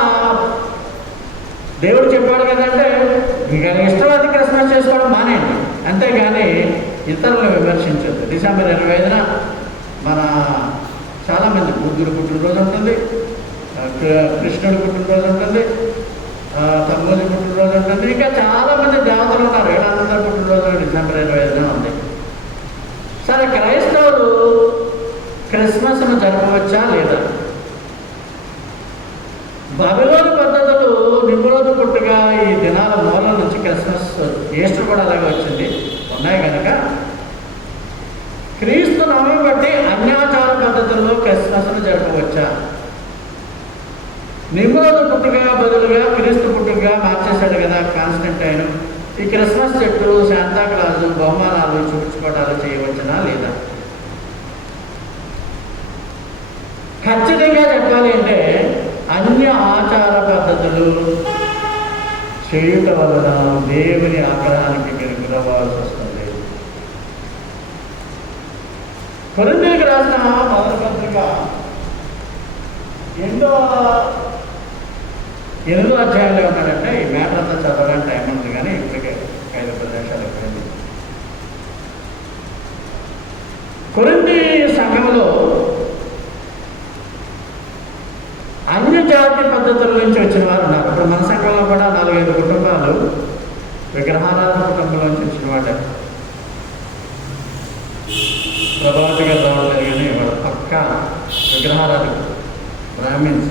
దేవుడు చెప్పాడు కదంటే మీకు ఇష్టమైతే క్రిస్మస్ చేసుకోవడం మానేయండి, అంతేగాని ఇతరులను విమర్శించద్దు. డిసెంబర్ 25న మన చాలామంది బుద్ధుడు పుట్టినరోజు ఉంటుంది, కృష్ణుడు పుట్టినరోజు ఉంటుంది, తమ్ముడి పుట్టినరోజు ఉంటుంది, ఇంకా చాలామంది దేవతలు ఉన్నారు. వీళ్ళందరూ పుట్టినరోజు డిసెంబర్ 25న ఉంది. సరే, క్రైస్తవులు క్రిస్మస్ను జరపవచ్చా లేదా? బబిలోను పద్ధతులు నిమ్రోజు పుట్టుగా ఈ దినాల మూలం నుంచి క్రిస్మస్, ఈస్టర్ కూడా అలాగే వచ్చింది ఉన్నాయి కనుక క్రీస్తు నామం బట్టి అన్యాచార పద్ధతుల్లో క్రిస్మస్ను జరపవచ్చా? నిమ్రోజు పుట్టుగా బదులుగా క్రీస్తు పుట్టుగా మార్చేశాడు కదా కాన్స్టంటైన్. ఈ క్రిస్మస్ చెట్టు, శాంతాక్లాజు, బహుమానాలు, చూపించుకోవడాలు చేయవచ్చునా లేదా? చెప్పాలి అంటే అన్య ఆచార పద్ధతులు చేయుట వలన దేవుని ఆగ్రహానికి మీరు గురవ్వాల్సి వస్తుంది. కొరింథీయులకు రాసిన మొదటి పత్రిక 8వ అధ్యాయంలో ఉన్నాడంటే ఈ మ్యాటర్ అంతా చదవడానికి టైం ఉంది, కానీ ఇప్పటికే 5-10 నిమిషాలు అయిపోయింది. కొరింథీ సంఘంలో అన్య జాతి పద్ధతుల నుంచి వచ్చిన వారు ఉన్నారు. ఇప్పుడు మన సంఘంలో కూడా 4-5 కుటుంబాలు విగ్రహారాధన కుటుంబంలో నుంచి వచ్చిన వాడే. ప్రభావతి గారు రావట్లేదు, కానీ వాడు పక్క విగ్రహారాధకుడు, బ్రాహ్మిన్స్.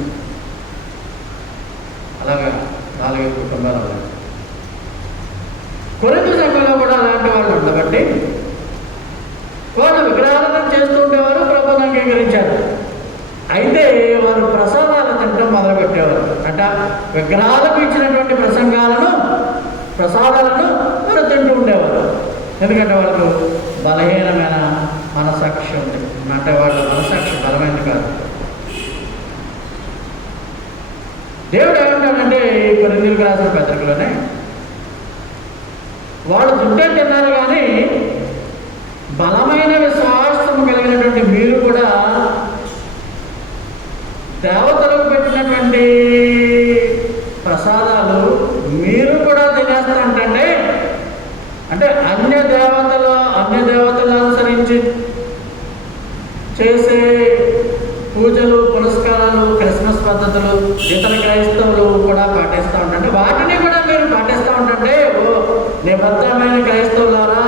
అలాగా 4-5 కుటుంబాలు ఉన్నాయి. కొరింథీ సంఘంలో కూడా అలాంటి వాళ్ళు ఉండబట్టి వాళ్ళు విగ్రహారాధన చేస్తూ ఉండేవారు, ప్రభువుని అంగీకరించారు. అయితే వారు ప్రసాదాలు తినడం మొదలుపెట్టేవారు. అంటే విగ్రహాలకు ఇచ్చినటువంటి ప్రసాదాలను వారు తింటూ ఉండేవారు. ఎందుకంటే వాళ్ళకు బలహీనమైన మనసాక్షి ఉంది. అంటే వాళ్ళ మనసాక్షి బలమైనది కాదు. దేవుడు ఏమంటాడంటే ఈ కొరింథీయులకు రాసిన పత్రికలోనే వాళ్ళు తింటే తిన్నారు, కానీ బలమైన విశ్వాసం కలిగినటువంటి మీరు కూడా దేవతలకు పెట్టినటువంటి ప్రసాదాలు మీరు కూడా తినేస్తా అంటే అన్య దేవతలు అనుసరించి చేసే పూజలు, పురస్కారాలు, క్రిస్మస్ పద్ధతులు ఇతర క్రైస్తవులు కూడా పాటిస్తూ ఉంటే వాటిని కూడా మీరు పాటిస్తూ ఉంటే, ఓ నిబద్ధమైన క్రైస్తవులారా,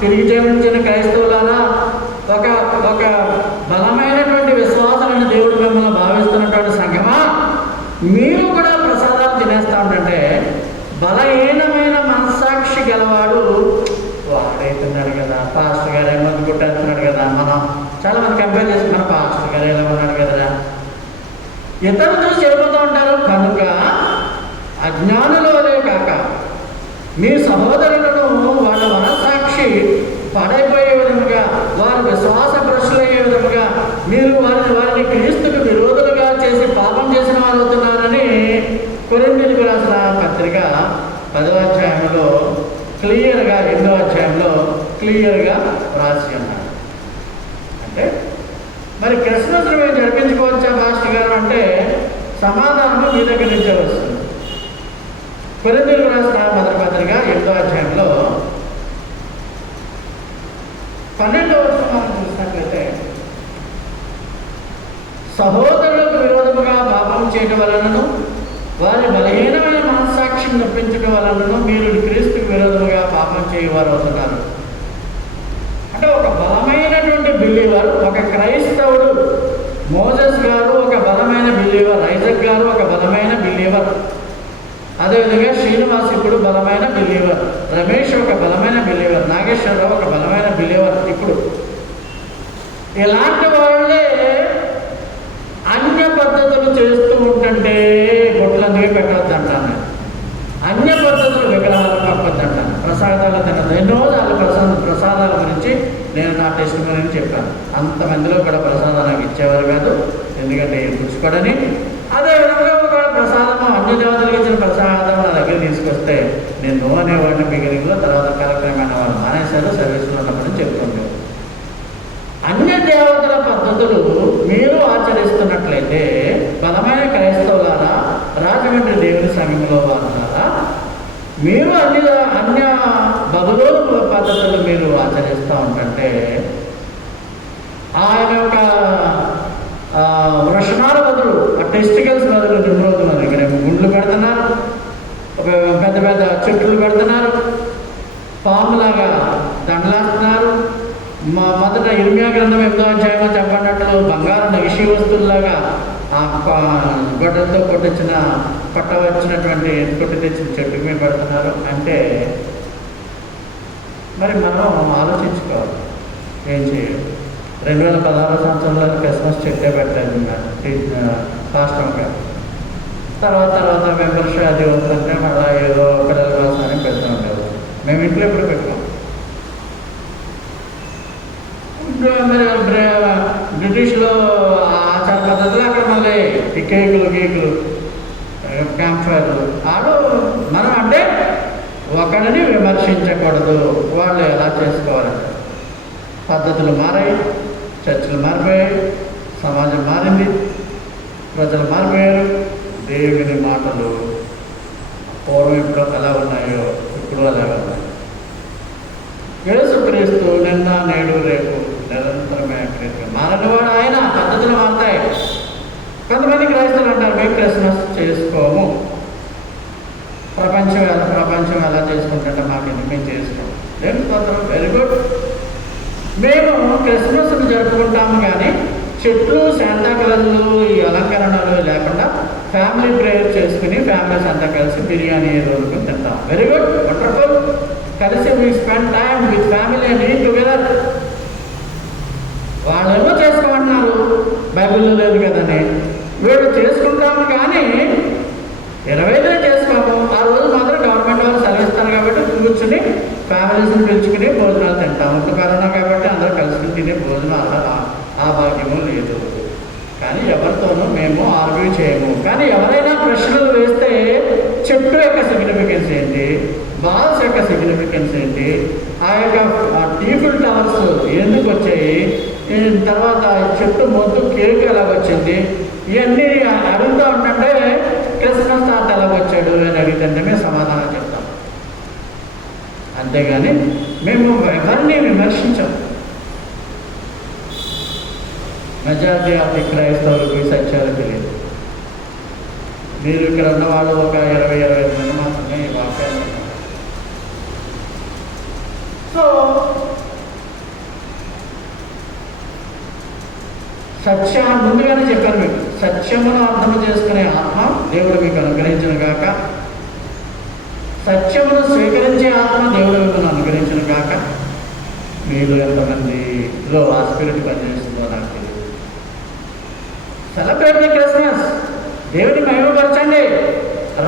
తిరిగి జన్మించిన క్రైస్తవులారా, ఒక బలమైనటువంటి విశ్వాసాలను దేవుడు మిమ్మల్ని భావిస్తున్నటువంటి సంఘమా, మీరు కూడా ప్రసాదాలు తినేస్తూ ఉంటే బలహీనమైన మనస్సాక్షి గలవాడు వాడైతున్నాడు కదా, పాస్టర్ గారు ఏమంది కొట్టేస్తున్నాడు కదా, మనం చాలా మంది కంపేర్ చేసి మన పాస్టర్ గారు ఎలా ఉన్నాడు కదా, ఇతరులు చూసి చెడిపోతూ ఉంటారు. కనుక అజ్ఞానులే కాక మీ సహోదరులను వాళ్ళ మనస్సాక్షి పాడైపోయే విధముగా, వారు విశ్వాస భ్రష్టులయ్యే విధముగా మీరు వారిని క్రీస్తుకు విరోధులుగా చేసి పాపం చేసిన వారు అవుతున్నారని కొరింథీయులకు రాసిన పత్రిక 10వ అధ్యాయంలో క్లియర్గా, 8వ అధ్యాయంలో క్లియర్గా రాసి అన్నారు. అంటే మరి క్రిస్మస్ మేము జరిపించుకోవచ్చా పాస్టర్ గారు అంటే సమాధానం మీ దగ్గర నుంచే వస్తుంది. కొరింథీయులకు రాసిన మొదటి పత్రిక 8వ అధ్యాయంలో 12వ వచనం మనం చూసినట్లయితే, సహోదరులకు విరోధముగా పాపం చేయడం వలనను వారి బలహీనమైన మనస్సాక్షిని నొప్పించడం వలనను మీరు క్రీస్తుకు విరోధముగా పాపం చేయవారు అవుతున్నారు. అంటే ఒక బలమైనటువంటి బిలీవర్, ఒక క్రైస్తవుడు, మోజెస్ గారు ఒక బలమైన బిలీవర్, ఐజక్ గారు ఒక బలమైన బిలీవర్, అదేవిధంగా శ్రీనివాస్ ఇప్పుడు బలమైన బిలీవర్, రమేష్ ఒక బలమైన బిలీవర్, నాగేశ్వరరావు ఒక బలమైన బిలీవర్. ఇప్పుడు ఇలాంటి వాళ్ళే అన్య పద్ధతులు చేస్తూ ఉంటుంటే గొడ్లందుకే పెట్టవద్దు అంటాను. అన్య పద్ధతులు విగ్రహాలు కప్పద్దు అంటాను. ప్రసాదాలు తినదు. ఎన్నో ప్రసాదాల గురించి నేను నా టెస్ట్ గురించి చెప్పాను. అంతమందిలో కూడా ప్రసాదాలు నాకు ఇచ్చేవారు కాదు, ఎందుకంటే పుచ్చుకోడని. అదేవిధంగా ఒక ప్రసాదము అన్ని దేవతలకు ఇచ్చిన ప్రసాదం నా దగ్గర తీసుకొస్తే నేను నో అనేవాడిని బిగినింగ్లో, తర్వాత కాలక్రమేణా వాళ్ళు మానేశారు, సర్వీసులో ఉన్నప్పుడు చెప్తుండేవారు. అన్య దేవతల పద్ధతులు మీరు ఆచరిస్తున్నట్లయితే బలమైన క్రైస్తవులారా, రాజమండ్రి దేవుని సంఘంలో వారులారా, మీరు అన్య బబులోను పద్ధతులు మీరు ఆచరిస్తూ ఉంటే ఆయన యొక్క వృషణాల బదులు, టెస్టికల్స్ బదులు నిమ్రోతున్నారు. ఇక్కడ గుండ్లు పెడుతున్నారు, పెద్ద పెద్ద చెట్లు పెడుతున్నారు, పాములాగా దండలాస్తున్నారు. మొదట ఇర్మియా గ్రంథం 8వ అధ్యాయంలో చెప్పినట్లు బంగారు నగిషి వస్తువులాగా గొడ్డలతో కొట్టవచ్చినటువంటి కొట్టి తెచ్చిన చెట్టు మీద పెడుతున్నారు. అంటే మరి మనం ఆలోచించుకోవాలి, ఏం చేయాలి. 2016 సంవత్సరంలో క్రిస్మస్ చెట్టే పెట్టలేదు పాస్టర్ గారు. తర్వాత మెంబర్స్ అది వస్తుంటే మళ్ళీ ఏదో పిల్లల కోసం అని పెడుతూ ఉండేవారు. మేము ఇంట్లో ఎప్పుడు పెట్టాం. బ్రిటిష్లో ఆచార పద్ధతులు అక్కడ మళ్ళీ ఈ కేకులు క్యాంప్ ఫైర్లు ఆడు మనం అంటే ఒకడిని విమర్శించకూడదు. వాళ్ళు ఎలా చేసుకోవాలంటే పద్ధతులు మారాయి, చర్చలు మారిపోయాయి, సమాజం మారింది, ప్రజలు మారిపోయారు. దేవుని మాటలు పూర్వం ఇప్పుడు ఎలా ఉన్నాయో ఇప్పుడు అలాగే ఉన్నాయి. యేసుక్రీస్తు నిన్న నేడు రేపు నిరంతరమే మారనివాడు ఆయన. పద్ధతులు మారుతాయి. కొంతమంది క్రైస్తవులు అంటారు మేము క్రిస్మస్ చేసుకోము, ప్రపంచం ఎలా చేసుకుంటుంటే మాకు ఎందుకు మేము చేసుకోము. Very good. మేము క్రిస్మస్ను జరుపుకుంటాము కానీ చెట్లు శాంతాక్లాజులు ఈ అలంకరణలు లేకుండా ఫ్యామిలీ ప్రేయర్ చేసుకుని ఫ్యామిలీస్ అంతా కలిసి బిర్యానీ రోజుకుని తింటాం. Very good, wonderful. కలిసి we spend time with family and eat together. వాళ్ళేమో చేసుకోమంటున్నారు, బైబిల్లో లేదు కదని. వీళ్ళు చేసుకుంటాము కానీ 25 చేసుకోము. ఆ రోజు మాత్రం గవర్నమెంట్ వాళ్ళు సెలవిస్తారు కాబట్టి కూర్చుని ఫ్యామిలీస్ని పిలుచుకుని భోజనాలు తింటాము. ఇప్పుడు కరోనా కాబట్టి అందరూ కలిసి తినే భోజనం ఆ భాగ్యము లేదు. కానీ ఎవరితోనూ మేము ఆర్గ్యూ చేయము. కానీ ఎవరైనా ప్రశ్నలు వేస్తే చెట్టు యొక్క సిగ్నిఫికెన్స్ ఏంటి, బాల్స్ యొక్క సిగ్నిఫికెన్స్ ఏంటి, ఆ యొక్క టీఫుల్ టవర్స్ ఎందుకు వచ్చాయి, తర్వాత చెట్టు మొద్దు కేక్ ఎలాగొచ్చింది, ఇవన్నీ అడుగుతూ ఉంటుంటే క్రిస్మస్ తాత ఎలాగొచ్చాడు అని అడిగితే మేము సమాధానం చెప్తాం. అంతేగాని మేము ఎవరిని విమర్శించాము. మెజారిటీ ఆఫ్ ది క్రైస్తవులకు ఈ సత్యాలు తెలియదు. మీరు ఇక్కడ ఉన్న వాళ్ళు ఒక 20-25 మంది మాత్రమే ఈ వాక్యాలు ఉన్నారు. సో ముందుగానే చెప్పాను మీకు, సత్యమును అర్థం చేసుకునే ఆత్మ దేవుడు మీకు అనుగ్రహించును గాక. సత్యమును స్వీకరించే ఆత్మ దేవుడు మిమ్మల్ని అనుగ్రహించును గాక. మీరు ఎంతమందిలో ఆ స్పిరిట్ పనిచేస్తుందో నాకు తెలియదు. Celebrate the Christmas. దేవుని మహిమపరచండి.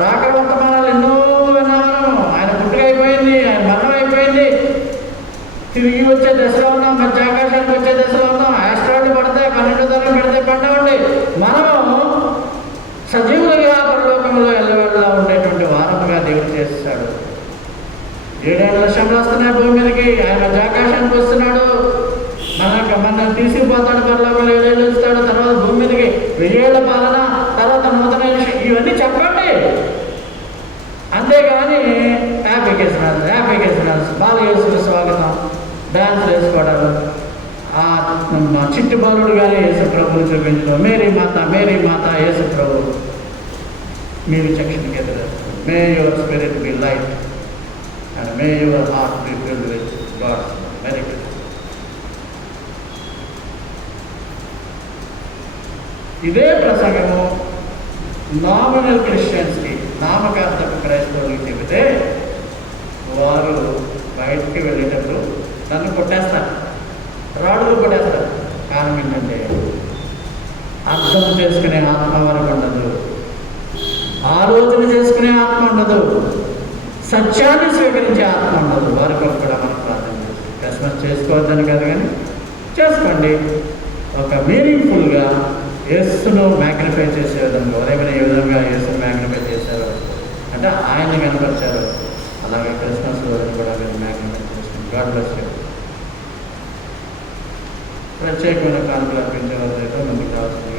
రాక వర్తమానాలు ఎన్నో విన్నాము. ఆయన పుట్టుక అయిపోయింది, ఆయన మరణం అయిపోయింది, తిరిగి వచ్చే దశలో ఉన్నాం, మధ్య ఆకాశానికి వచ్చే దశలో ఉన్నాం. ఆస్ట్రాయిడ్ పడితే 12వ తరం పెడితే పండవండి. మనము సజీవులుగా పరలోకంలో ఎల్లవేళలా ఉండేటువంటి వారముగా దేవుడు చేస్తాడు. 7 లక్షలు వస్తున్నాయి భూమి మీదకి. ఆయన మధ్య ఆకాశానికి వస్తున్నాడు. మన తీసుకుపోతాడు, పరలోకంలో 7 ఏళ్ళు ఇస్తాడు, తర్వాత భూమి మీదకి 1000 ఏళ్ల పాలన, తర్వాత నూతన ఇవన్నీ చెప్పండి. అంతేగాని హ్యాపీ క్రిస్మస్ బాలయేసుకు స్వాగతం, డాన్స్ వేసుకోవడాలు, చిట్టు బాలుడు కానీ యేసు ప్రభువుని చూపించడం, మేరీ మాత యేసు ప్రభు మీరు చక్షణకి ఎదురేస్తారు. May your spirit be light and may your heart be filled with God's merit. ఇదే ప్రసంగము నామినల్ క్రిస్టియన్స్కి, నామకార్థపు క్రైస్తవులకి చెబితే వారు బయటికి వెళ్ళేటప్పుడు నన్ను కొట్టేస్తారు, రాడులు కొట్టేస్తారు. కారణం ఏంటంటే అర్థం చేసుకునే ఆత్మ వరకు ఉండదు, ఆలోచన చేసుకునే ఆత్మ ఉండదు, సత్యాన్ని స్వీకరించే ఆత్మ ఉండదు. వారికి కూడా మనం ప్రార్థన చేస్తాం. క్రిస్మస్ చేసుకోవద్దని కాదు కానీ చేసుకోండి. ఒక మీనింగ్ఫుల్గా యేసును మ్యాగ్నిఫై చేసే విధంగా, ఎవరైనా ఏ విధంగా యేసును మ్యాగ్నిఫై చేశారో అంటే ఆయన్ని కనపరిచారు, అలాగే క్రిస్మస్ రోజును కూడా మీరు మ్యాగ్నిఫై చేస్తుంది. God bless you. ప్రత్యేకమైన కానుకలు అర్పించే వారైతే ముందుకు రావాల్సింది